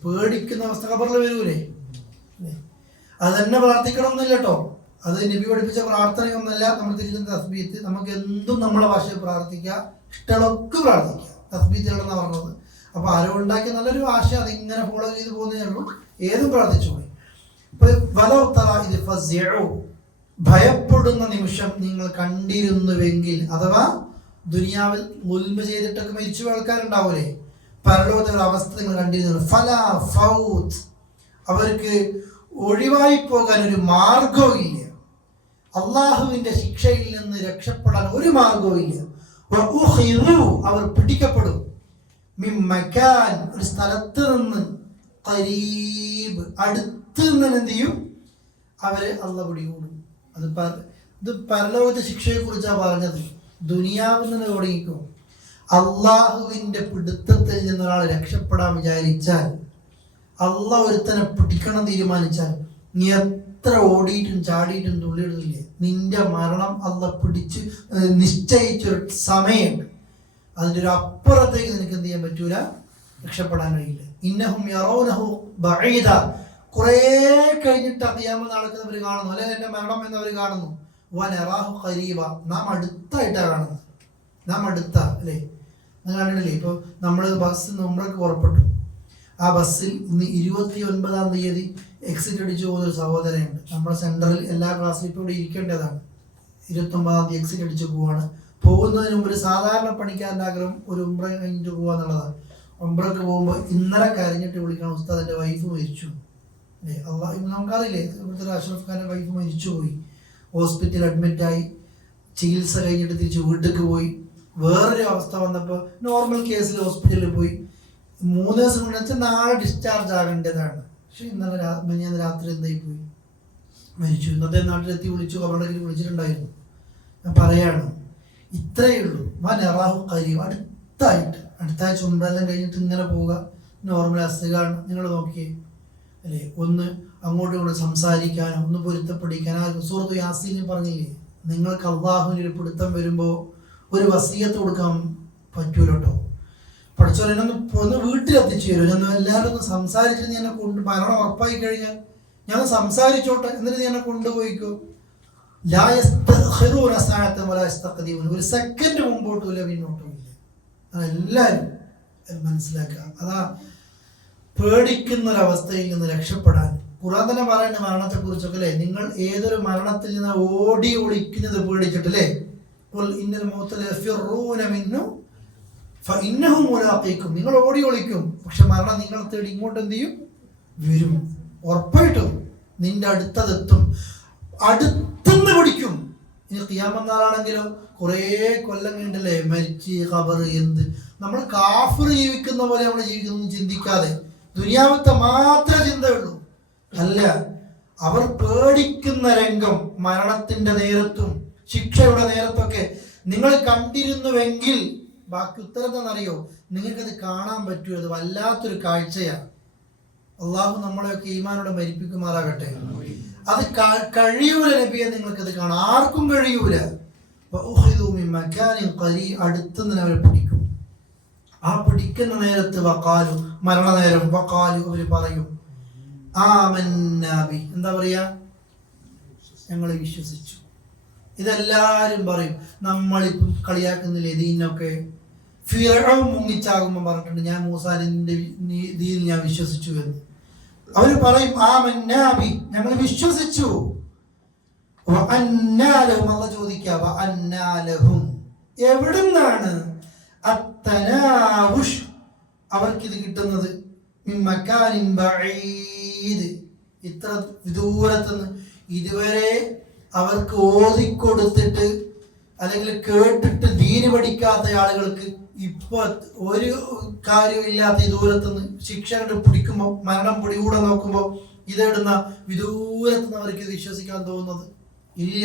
പേടിക്കുന്ന അവസ്ഥ ഖബറിൽ വരൂലേ? അത് തന്നെ പ്രാർത്ഥിക്കണമെന്നില്ല കേട്ടോ. അത് നബി പഠിപ്പിച്ച പ്രാർത്ഥനയൊന്നല്ല. നമ്മൾ തിരിച്ചുന്ന തസ്ബീത്ത്, നമുക്ക് എന്തും നമ്മളെ ഭാഷയിൽ പ്രാർത്ഥിക്കുക, ഇഷ്ടമുള്ളൊക്കെ പ്രാർത്ഥിക്കുക. തസ്ബീത്തുകളെന്നാണ് പറഞ്ഞത്. അപ്പൊ ആരോ ഉണ്ടാക്കിയ നല്ലൊരു ഭാഷ, അതിങ്ങനെ ഫോളോ ചെയ്ത് പോകുന്നതേ ഉള്ളൂ. ഏതും പ്രാർത്ഥിച്ചു പോയി. ഭയപ്പെടുന്ന നിമിഷം നിങ്ങൾ കണ്ടിരുന്നുവെങ്കിൽ, അഥവാ ദുനിയാവിൽ മുൽമ ചെയ്തിട്ടൊക്കെ മരിച്ചു ആൾക്കാരുണ്ടാവൂലേ, പരലോകത്തെ അവസ്ഥ നിങ്ങൾ കണ്ടിരുന്നു. ഫലാ ഫൗത്ത്, അവർക്ക് ഒഴിവായി പോകാൻ ഒരു മാർഗവും ഇല്ല. അള്ളാഹുവിന്റെ ശിക്ഷയിൽ നിന്ന് രക്ഷപ്പെടാൻ ഒരു മാർഗവും ഇല്ല. അവർ പിടിക്കപ്പെടും. മിൻ മകാൻ, ഒരു സ്ഥലത്ത് നിന്ന്, ഖരീബ്, അടുത്ത് നിന്ന് എന്ത് ചെയ്യും അവരെ അള്ളാഹ് പിടികൂടും. ഇത് പരലോകത്തെ ശിക്ഷയെ കുറിച്ചാണ് പറഞ്ഞത്. ദുനിയാവിൽ നിന്ന് തുടങ്ങിക്കും. അള്ളാഹുവിന്റെ പിടുത്തത്തിൽ നിന്ന് ഒരാൾ രക്ഷപ്പെടാൻ വിചാരിച്ചാൽ, അള്ളാഹ് ഒരുത്തനെ പിടിക്കണം തീരുമാനിച്ചാൽ, നീ എത്ര ഓടിയിട്ടും ചാടിയിട്ടും തുള്ളിയിടുന്നില്ലേ, നിന്റെ മരണം അള്ളാഹ് പിടിച്ച് നിശ്ചയിച്ചൊരു സമയമുണ്ട്. അതിൻ്റെ ഒരു അപ്പുറത്തേക്ക് നിനക്ക് എന്ത് ചെയ്യാൻ പറ്റൂല, രക്ഷപ്പെടാൻ കഴിയില്ല. ഇന്നഹും യറൗനഹു ബഈദ, കുറേ കഴിഞ്ഞിട്ട് ഖിയാമത്ത് നടക്കുന്നവർ കാണുന്നു, അല്ലെങ്കിൽ എൻ്റെ മരണം എന്നവർ കാണുന്നു. വനറാഹു ഖരീബ, നാം അടുത്തായിട്ടാണ് കാണുന്നത്. നാം അടുത്ത അല്ലേ, നിങ്ങൾ കണ്ടിട്ടില്ലേ? ഇപ്പോൾ നമ്മൾ ബസ്സിൽ നിന്ന് ഉംറയ്ക്ക് പുറപ്പെട്ടു. ആ ബസ്സിൽ ഇന്ന് 29-ാം തീയതി എക്സിറ്റ് അടിച്ചു പോകുന്നൊരു സഹോദരനുണ്ട്. നമ്മുടെ സെൻറ്ററിൽ എല്ലാ ക്ലാസ്സിലും ഇപ്പോൾ ഇവിടെ ഇരിക്കേണ്ടതാണ്. 29-ാം തീയതി എക്സിറ്റ് അടിച്ചു പോവാണ്. പോകുന്നതിന് മുമ്പ് ഒരു സാധാരണ പണിക്കാരൻ്റെ ആഗ്രഹം ഒരു ഉംറ കഴിഞ്ഞിട്ട് പോകുക എന്നുള്ളതാണ്. ഉംറയ്ക്ക് പോകുമ്പോൾ ഇന്നലെ കരഞ്ഞിട്ട് വിളിക്കണം, ഉസ്താദ് എൻ്റെ വൈഫ് മരിച്ചു അല്ലേ. അള്ളാഹ് നമുക്കറിയില്ലേ, ഇവിടുത്തെ അഷ്റഫ് ഖാൻ്റെ വൈഫ് മരിച്ചു പോയി, ഹോസ്പിറ്റലിൽ അഡ്മിറ്റായി, ചികിത്സ കഴിഞ്ഞിട്ട് തിരിച്ച് വീട്ടിലേക്ക് പോയി. വേറൊരു അവസ്ഥ വന്നപ്പോൾ നോർമൽ കേസിൽ ഹോസ്പിറ്റലിൽ പോയി. 3 ദിവസം മുന്നേ നാളെ ഡിസ്ചാർജ് ആകേണ്ടതാണ്. പക്ഷെ ഇന്നലെ രാത്രി എന്തായി പോയി, മരിച്ചു. ഇന്നത്തെ നാട്ടിലെത്തി വിളിച്ചു, അവരുടെ വിളിച്ചിട്ടുണ്ടായിരുന്നു. ഞാൻ പറയാണ്, ഇത്രയേ ഉള്ളൂ. വനറാഹു ഖരീബ്, അടുത്താഴ്ച ഉംറയെല്ലാം കഴിഞ്ഞിട്ട് ഇങ്ങനെ പോവുക. നോർമൽ അസുഖമാണ്. നിങ്ങൾ നോക്കിയേ അല്ലേ, ഒന്ന് അങ്ങോട്ടും ഇങ്ങോട്ടും സംസാരിക്കാനോ ഒന്ന് പൊരുത്തപ്പെടിക്കാനോ. സൂറത്ത് യാസീൻ പറഞ്ഞില്ലേ, നിങ്ങൾക്ക് അള്ളാഹുവിന് ഒരു പിടുത്തം വരുമ്പോൾ ഒരു വസീയത്ത് കൊടുക്കാൻ പറ്റൂല കേട്ടോ. പഠിച്ചോനെ ഒന്ന് വീട്ടിലെത്തിച്ചു തരുമോ, ഞാൻ എല്ലാവരും ഒന്ന് സംസാരിച്ചിട്ട് നീ എന്നെ മരണം ഉറപ്പായി കഴിഞ്ഞാൽ ഞാൻ സംസാരിച്ചോട്ടെ, എന്നിട്ട് നീ എന്നെ കൊണ്ടുപോയിക്കോ. ഒരു സെക്കൻഡ് മുമ്പോട്ടും ഇല്ല പിന്നോട്ടും ഇല്ല. അതെല്ലാവരും മനസ്സിലാക്കുക. അതാ പേടിക്കുന്ന ഒരവസ്ഥയിൽ നിന്ന് രക്ഷപ്പെടാൻ ഖുർആൻ തന്നെ പറയുന്ന മരണത്തെ കുറിച്ചൊക്കെ അല്ലേ, നിങ്ങൾ ഏതൊരു മരണത്തിൽ നിന്ന് ഓടി ഒളിക്കുന്നത് പേടിച്ചിട്ടല്ലേ. നിങ്ങൾ ഓടി ഒളിക്കും, പക്ഷെ മരണം നിങ്ങളെ തേടി ഇങ്ങോട്ട് എന്ത് ചെയ്യും, വരും. ഉറപ്പായിട്ടും നിന്റെ അടുത്തതെത്തും, അടുത്തുനിന്ന് പിടിക്കും. ഇനി ഖിയാമത്ത് നാളാണെങ്കിലോ കുറേ കൊല്ലം കഴിഞ്ഞിട്ടല്ലേ മരിച്ച് ഖബർ. എന്ത് നമ്മൾ കാഫിർ ജീവിക്കുന്ന പോലെ നമ്മൾ ജീവിക്കുന്നു ചിന്തിക്കാതെ ദുനിയാവത്തെ മാത്രമേ ചിന്തയുള്ളൂ. അല്ല, അവർ പേടിക്കുന്ന രംഗം മരണത്തിന്റെ നേരത്തും ശിക്ഷയുടെ നേരത്തൊക്കെ നിങ്ങൾ കണ്ടിരുന്നുവെങ്കിൽ ബാക്കി ഉത്തരം എന്താണെന്നറിയോ, നിങ്ങൾക്കത് കാണാൻ പറ്റൂ. അത് വല്ലാത്തൊരു കാഴ്ചയാണ്. അള്ളാഹു നമ്മളെയൊക്കെ ഈമാനോടെ മരിപ്പിക്കുമാറാകട്ടെ. അത് കഴിയൂല നബിയെ, നിങ്ങൾക്കത് കാണാൻ ആർക്കും കഴിയൂല. അടുത്തുനിന്ന് അവരെ പിടിക്കും. ആ പിടിക്കുന്ന നേരത്ത് വഖാലു, മരണനേരം വഖാലു, അവര് പറയും ആമന്നാബി, എന്താ പറയാ, ഞങ്ങൾ വിശ്വസിച്ചു. ഇതെല്ലാരും പറയും. നമ്മളിപ്പം കളിയാക്കുന്നില്ലേ ദീനൊക്കെ. ഫിർഔൻ മുങ്ങിച്ചാകുമ്പോൾ പറഞ്ഞിട്ടുണ്ട്, ഞാൻ മൂസാന്റെ ദീൻ ഞാൻ വിശ്വസിച്ചു എന്ന്. അവര് പറയും ആമന്നാബി, ഞങ്ങൾ വിശ്വസിച്ചു. അല്ല ചോദിക്കുക, എവിടുന്നാണ് അത്തനാവുഷ്, അവർക്കിത് കിട്ടുന്നത്? ഇത്ര വിദൂരത്തുനിന്ന്. ഇതുവരെ അവർക്ക് ഓതിക്കൊടുത്തിട്ട് അല്ലെങ്കിൽ കേട്ടിട്ട് ദീന് പഠിക്കാത്ത ആളുകൾക്ക് ഇപ്പൊ ഒരു കാര്യമില്ലാത്ത ഈ ദൂരത്തുനിന്ന് ശിക്ഷ കണ്ട് പിടിക്കുമ്പോൾ, മരണം പിടികൂടെ നോക്കുമ്പോൾ ഇതെടുന്ന വിദൂരത്തുനിന്ന് അവർക്ക് വിശ്വസിക്കാൻ തോന്നുന്നത് ഇല്ല.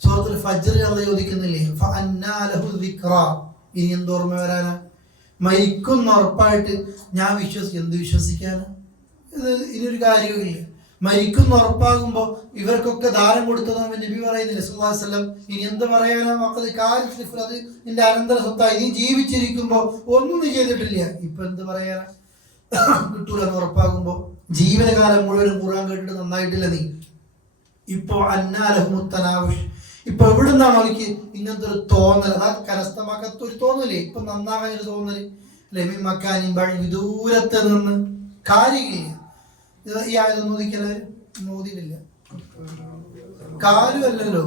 സൂറത്തുൽ ഫജ്റിൽ അല്ലാഹു ചോദിക്കുന്നില്ലേ, ഫഅന്നാ ലഹു ദിക്റ, ഇനി എന്തോർമ്മ വരാനാ? മരിക്കുന്ന ഉറപ്പായിട്ട് ഞാൻ എന്ത് വിശ്വസിക്കാനാ? ഇതൊരു കാര്യവുമില്ല. മരിക്കുന്ന ഉറപ്പാകുമ്പോൾ ഇവർക്കൊക്കെ ദാനം കൊടുത്തതെന്ന് നബി പറയുന്നില്ല സല്ലല്ലാഹു അലൈഹി വസല്ലം. ഇനി എന്ത് പറയാനാ മക്കള്, കാര്യം അത് നിന്റെ അനന്തര സ്വത്തായി. നീ ജീവിച്ചിരിക്കുമ്പോ ഒന്നും നീ ചെയ്തിട്ടില്ല, ഇപ്പൊ എന്ത് പറയാനാ? കിട്ടൂലെന്ന് ഉറപ്പാകുമ്പോ ജീവിതകാലം മുഴുവനും ഖുർആൻ കേട്ടിട്ട് നന്നായിട്ടില്ല നീ. ഇപ്പൊ അന്നാലഹുമുത്തനാവുഷ്, ഇപ്പൊ എവിടുന്നാണ് അവർക്ക് ഇങ്ങനത്തെ ഒരു തോന്നൽ? അതാ കരസ്ഥമാക്കാത്ത ഒരു തോന്നലേ, ഇപ്പൊ നന്നാകാൻ ഒരു തോന്നല്. ലമി മക്കാനും വിദൂരത്ത് നിന്ന് കാര്യമില്ല. ഈ ആയതൊന്നും ഒന്നിക്കലും മോദിയിലില്ല, കാലും അല്ലല്ലോ.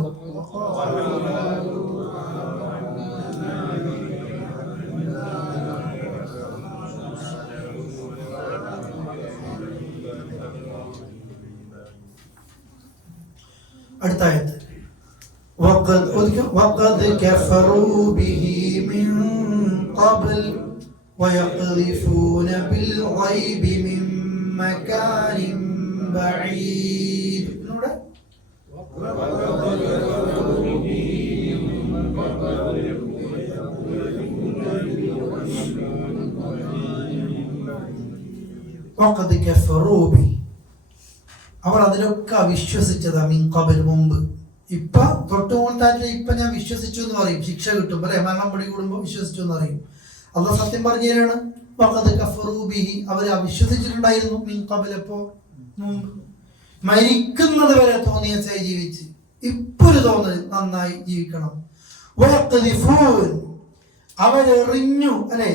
അടുത്ത ആയത്ത് وقد كفروا به من قبل ويقذفون بالغيب من مكان بعيد. وقد كفروا به, അവർ അതിലൊക്കെ അവിശ്വസിച്ചതാ മിൻ ഖബൽ, മുമ്പ്. ഇപ്പൊ തൊട്ടുമുട്ടായിട്ട് ഇപ്പൊ ഞാൻ വിശ്വസിച്ചു എന്ന് പറയും, ശിക്ഷ കിട്ടും അല്ലെ, മരണം പിടികൂടുമ്പോൾ വിശ്വസിച്ചു എന്ന് പറയും. അള്ളാഹ് സത്യം പറഞ്ഞു തരാണ്, വഖദ് കഫറൂ ബിഹി, അവര് അവിശ്വസിച്ചിട്ടുണ്ടായിരുന്നു മിൻ ഖബൽ, എപ്പോ, മുമ്പ്. മരിക്കുന്നത് വരെ തോന്നിയച്ചായി ജീവിച്ച്, ഇപ്പൊരു തോന്നൽ നന്നായി ജീവിക്കണം. വയഖ്ദിഫൂൻ, അവരെറിഞ്ഞു അല്ലെ,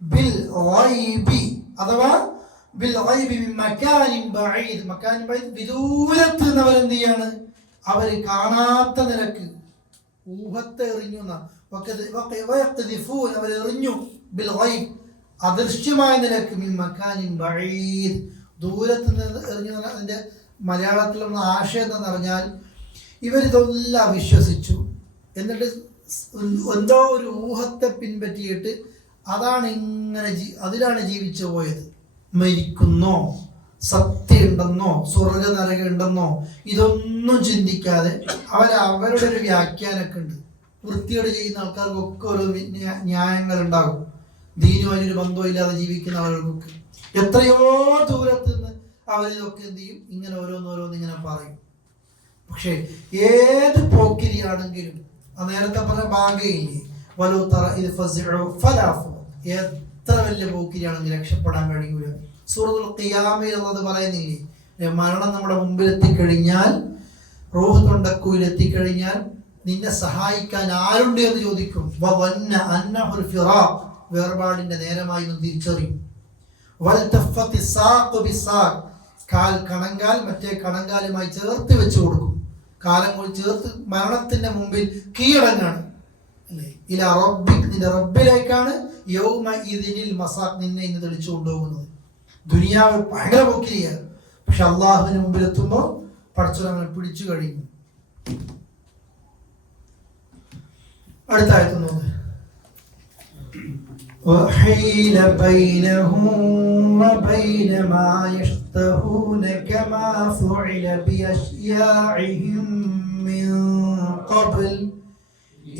ബിൽ ഗൈബി, അഥവാ ബിൽ ഗൈബി മിൻ മകാനിൻ ബഈദ്, മകാനിൻ ബഈദ് വിദൂരത്ത് നിന്നവരെന്ത് ചെയ്യാണ്, അവര് കാണാത്ത നിലക്ക് ഊഹത്തെ എറിഞ്ഞു. വയഖ്ദിഫൂൻ, അവരെറിഞ്ഞു, ബിൽ ഗൈബ് അദൃശ്യമായ നിലക്ക്, മിൻ മകാനിൻ ബഈദ് ദൂരത്ത് നിന്ന് എറിഞ്ഞു. അതിന്റെ മലയാളത്തിലുള്ള ആശയം എന്താണെന്ന് പറഞ്ഞാൽ, ഇവരിതെല്ലാം വിശ്വസിച്ചു, എന്നിട്ട് എന്തോ ഒരു ഊഹത്തെ പിൻപറ്റിയിട്ട് അതാണ് ഇങ്ങനെ അതിലാണ് ജീവിച്ചു പോയത്. മരിക്കുന്നോ, സത്യമുണ്ടെന്നോ, സ്വർഗ നരകം ഉണ്ടെന്നോ ഇതൊന്നും ചിന്തിക്കാതെ അവരുടെ ഒരു വ്യാഖ്യാനമൊക്കെ ഉണ്ട്. വൃത്തിയോട് ചെയ്യുന്ന ആൾക്കാർക്കൊക്കെ ഓരോ ന്യായങ്ങൾ ഉണ്ടാകും. ദീനുമായൊരു ബന്ധമില്ലാതെ ജീവിക്കുന്ന ആളുകൾക്കൊക്കെ എത്രയോ ദൂരത്ത് നിന്ന് അവരിതൊക്കെ എന്ത് ചെയ്യും, ഇങ്ങനെ ഓരോന്നോരോന്നിങ്ങനെ പറയും. പക്ഷെ ഏത് പോക്കിരിയാണെങ്കിലും നേരത്തെ പറഞ്ഞ ഭാഗയില്ലേ, വലോ തറ ഇത് ഫലാഫോ, എത്ര വലിയ പോക്കിരിയാണെങ്കിലും രക്ഷപ്പെടാൻ കഴിയൂല. സൂറത്തുൽ ഖിയാമയിൽ അല്ലാഹു പറയുന്നില്ലേ, മരണം നമ്മുടെ മുമ്പിൽ എത്തിക്കഴിഞ്ഞാൽ, റൂഹ് തൊണ്ടക്കുയിൽ എത്തിക്കഴിഞ്ഞാൽ നിന്നെ സഹായിക്കാൻ ആരുണ്ട് എന്ന് ചോദിക്കും. വവന്ന അന്നഹുൽ ഫിറാഖ്, വേർപാടിന്റെ നേരമായി എന്ന് തിരിച്ചറിയും. വൽതഫത്തി സാഖ് ബിസാഖ്, കാൽ കണങ്കാൽ മറ്റേ കണങ്കാലുമായി ചേർത്ത് വെച്ച് കൊടുക്കും. കാലം കൊണ്ട് ചേർത്ത് മരണത്തിന്റെ മുമ്പിൽ കീഴടങ്ങാണ് അല്ലേ. ഇല റബ്ബിക്, നിന്റെ റബ്ബിലേക്കാണ് യൗമ ഇദിനിൽ മസാഖ്, നിന്നെ ഇന്ന് തെളിച്ചു കൊണ്ടുപോകുന്നത്. ദുനിയാവ് ഭയങ്കര പോക്കിരിയാണ്, പക്ഷെ അള്ളാഹുവിന് മുമ്പിൽ എത്തുമ്പോൾ പടച്ചവനെ പിടിച്ചു കഴിഞ്ഞു. അടുത്ത ആയത്തുന്നത് وحيل بينهم وبين ما يشتهون كما فعل بأشياعهم من قبل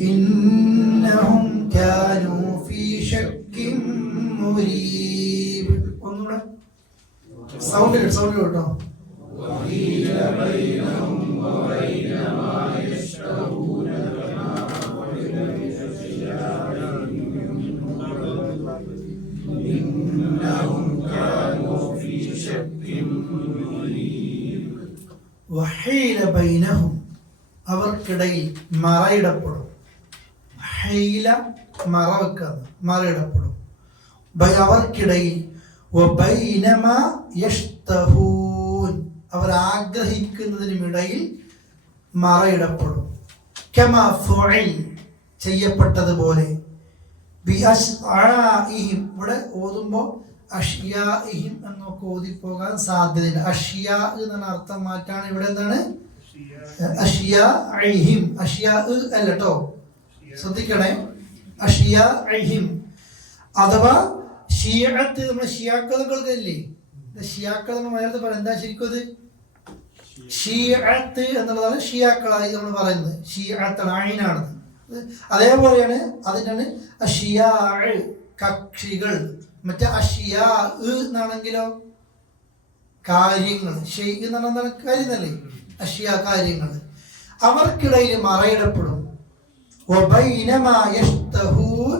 إنهم كانوا في شك مريب. സൗണ്ട് കേട്ടോ. وحيل بينهم وبين ما يشتهون كما فعل بأشياعهم إنهم كانوا في شك مريب. وحيل بينهم, അവർക്കിടയിൽ മറയിടപ്പെടും. ഹൈല മറവെക്കാണ്, മറയിടപ്പെടും. അവർക്കിടയിൽ വബൈനമാ യഷ്തഹൂൻ, അവർ ആഗ്രഹിക്കുന്നതിനുമിടയിൽ മറയിടപ്പെടും. കമാ ഫുഇൽ, ചെയ്യപ്പെട്ടതുപോലെ. ബിഅശ്ആഇഹിം, ഇവിടെ ഓതുമ്പോൾ അഷ്യാഇഹിം എന്നൊക്കെ ഓതിപ്പോകാൻ സാധ്യതയില്ല. അഷ്യാ എന്നാണ് അർത്ഥം മാറ്റാണ്. ഇവിടെ എന്താണ് അഷ്യാഇഹിം, അഷ്യാ അല്ലട്ടോ, ശ്രദ്ധിക്കണേ. അഷ്യാഇഹിം അഥവാ ഷിയഅത്ത്, നമ്മുടെ ഷിയാക്കളുകൾക്കല്ലേ, ഷിയാക്കൾ നമ്മൾ മലയാളത്തിൽ പറയാം. എന്താ ശരിക്കും അത്? ഷിയഅത്ത് എന്നുള്ളതാണ് ഷിയാക്കളായി നമ്മൾ പറയുന്നത്. ഷിയഅത്ത് ആയിനാണത്. അതേപോലെയാണ് അതിനാണ് അഷിയാ, കക്ഷികൾ. മറ്റേ അഷിയാ എന്നാണെങ്കിലോ കാര്യങ്ങൾ. ഷെയ് എന്ന് പറഞ്ഞാൽ കാര്യം എന്നല്ലേ, അഷിയാ കാര്യങ്ങൾ. അവർക്കിടയിൽ മറയിടപ്പെടും. വബൈനമാ യഷ്തഹൂൻ,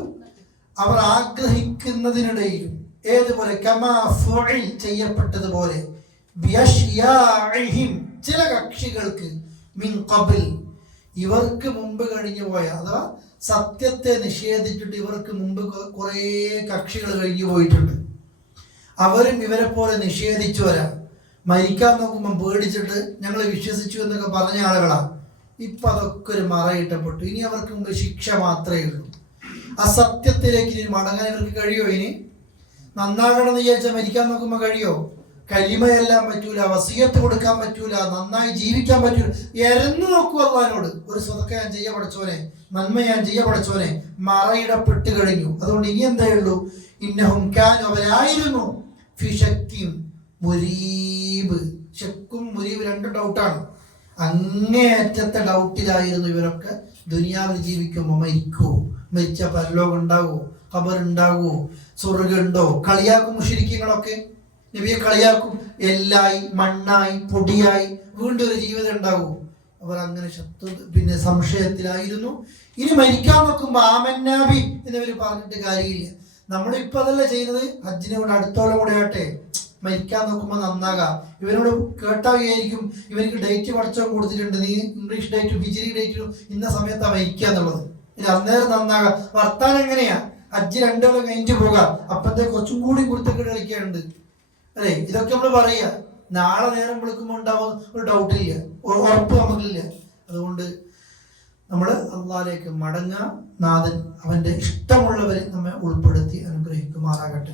അവർ ആഗ്രഹിക്കുന്നതിനിടയിലും. ഏതുപോലെ? കമാ ഫുഇൽ, ചെയ്യപ്പെട്ടതുപോലെ. ബിഅശ്യാഇഹിം, ചില കക്ഷികൾക്ക്. മിൻ ഖബൽ, ഇവർക്ക് മുമ്പ് കഴിഞ്ഞു പോയ, അഥവാ സത്യത്തെ നിഷേധിച്ചിട്ട് ഇവർക്ക് മുമ്പ് കുറേ കക്ഷികൾ കഴിഞ്ഞു പോയിട്ടുണ്ട്. അവരും ഇവരെ പോലെ നിഷേധിച്ചു വരാം. മരിക്കാൻ നോക്കുമ്പോൾ പേടിച്ചിട്ട് ഞങ്ങൾ വിശ്വസിച്ചു എന്നൊക്കെ പറഞ്ഞ ആളുകളാ. ഇപ്പൊ അതൊക്കെ ഒരു മറയിട്ടപ്പെട്ടു. ഇനി അവർക്ക് മുമ്പ് ശിക്ഷ മാത്രമേ ഉള്ളൂ. അസത്യത്തിലേക്ക് ഇനി മടങ്ങാൻ ഇവർക്ക് കഴിയോ? ഇനി നന്നാകണം എന്ന് വിചാരിച്ചാൽ മരിക്കാൻ നോക്കുമ്പോൾ കഴിയോ? കലിമയെല്ലാം പറ്റൂല, വസിയത്ത് കൊടുക്കാൻ പറ്റൂല, നന്നായി ജീവിക്കാൻ പറ്റൂല. എരന്നു നോക്കുക അള്ളാഹിനോട്. ഒരു സ്വതക്ക ഞാൻ ചെയ്യ പഠിച്ചോനെ, നന്മ ഞാൻ ചെയ്യ പഠിച്ചോനെ. മറയിടപ്പെട്ട് കഴിഞ്ഞു. അതുകൊണ്ട് ഇനി എന്തേ ഉള്ളൂ? ഇന്നഹും കാനു അവരായിരുന്നു ഫി ശക്കിൻ മുരീബ്. ശക്കും മുരീബ് രണ്ട് ഡൗട്ടാണ്. അങ്ങേയറ്റത്തെ ഡൗട്ടിലായിരുന്നു ഇവരൊക്കെ. ദുനിയാവിൽ ജീവിക്കുമ്പോൾ മരിക്കുമോ, മരിച്ച പരലോകം ഉണ്ടാകുമോ, ഖബർ ഉണ്ടാകുമോ, സ്വർഗ്ഗം ഉണ്ടോ, കളിയാക്കും മുശ്രിക്കുകളൊക്കെ. നബിയെ കളിയാക്കും. എല്ലായി, മണ്ണായി, പൊടിയായി വീണ്ടും ഒരു ജീവിതം ഉണ്ടാകുമോ? അവർ അങ്ങനെ പിന്നെ സംശയത്തിലായിരുന്നു. ഇനി മരിക്കാൻ നോക്കുമ്പോൾ ആമന്നാബി എന്നിവർ പറഞ്ഞിട്ട് കാര്യമില്ല. നമ്മളിപ്പോ അതല്ല ചെയ്യുന്നത്. ഹജ്ജിനെ കൊണ്ട് അടുത്തോളം കൂടെ ആട്ടെ, മരിക്കാൻ നോക്കുമ്പോൾ നന്നാകാം. ഇവരോട് കേട്ടാ വിചാരിക്കും ഇവർക്ക് ഡേറ്റ് പഠിച്ചോ കൊടുത്തിട്ടുണ്ട്, നീ ഇംഗ്ലീഷ് ഡേറ്റും ഹിജറി ഡേറ്റും ഇന്ന സമയത്താണ് മരിക്കുക എന്നുള്ളത്. ഇനി അന്നേരം നന്നാകാം. വർത്താനം എങ്ങനെയാ? ഹജ്ജ് 2 കൊല്ലം കഴിഞ്ഞിട്ട് പോകാം, അപ്പത്തെ കുറച്ചും കൂടി കുരുത്തക്കേട് കളിക്കാനുണ്ട് അല്ലേ? ഇതൊക്കെ നമ്മൾ പറയുക. നാളെ നേരം വിളിക്കുമ്പോൾ ഉണ്ടാവും ഒരു ഡൗട്ടില്ല, ഉറപ്പ് നമുക്കില്ല. അതുകൊണ്ട് നമ്മൾ അള്ളാഹിലേക്ക് മടങ്ങുക. നാഥൻ അവന്റെ ഇഷ്ടമുള്ളവരെ നമ്മെ ഉൾപ്പെടുത്തി അനുഗ്രഹിക്കുമാറാകട്ടെ.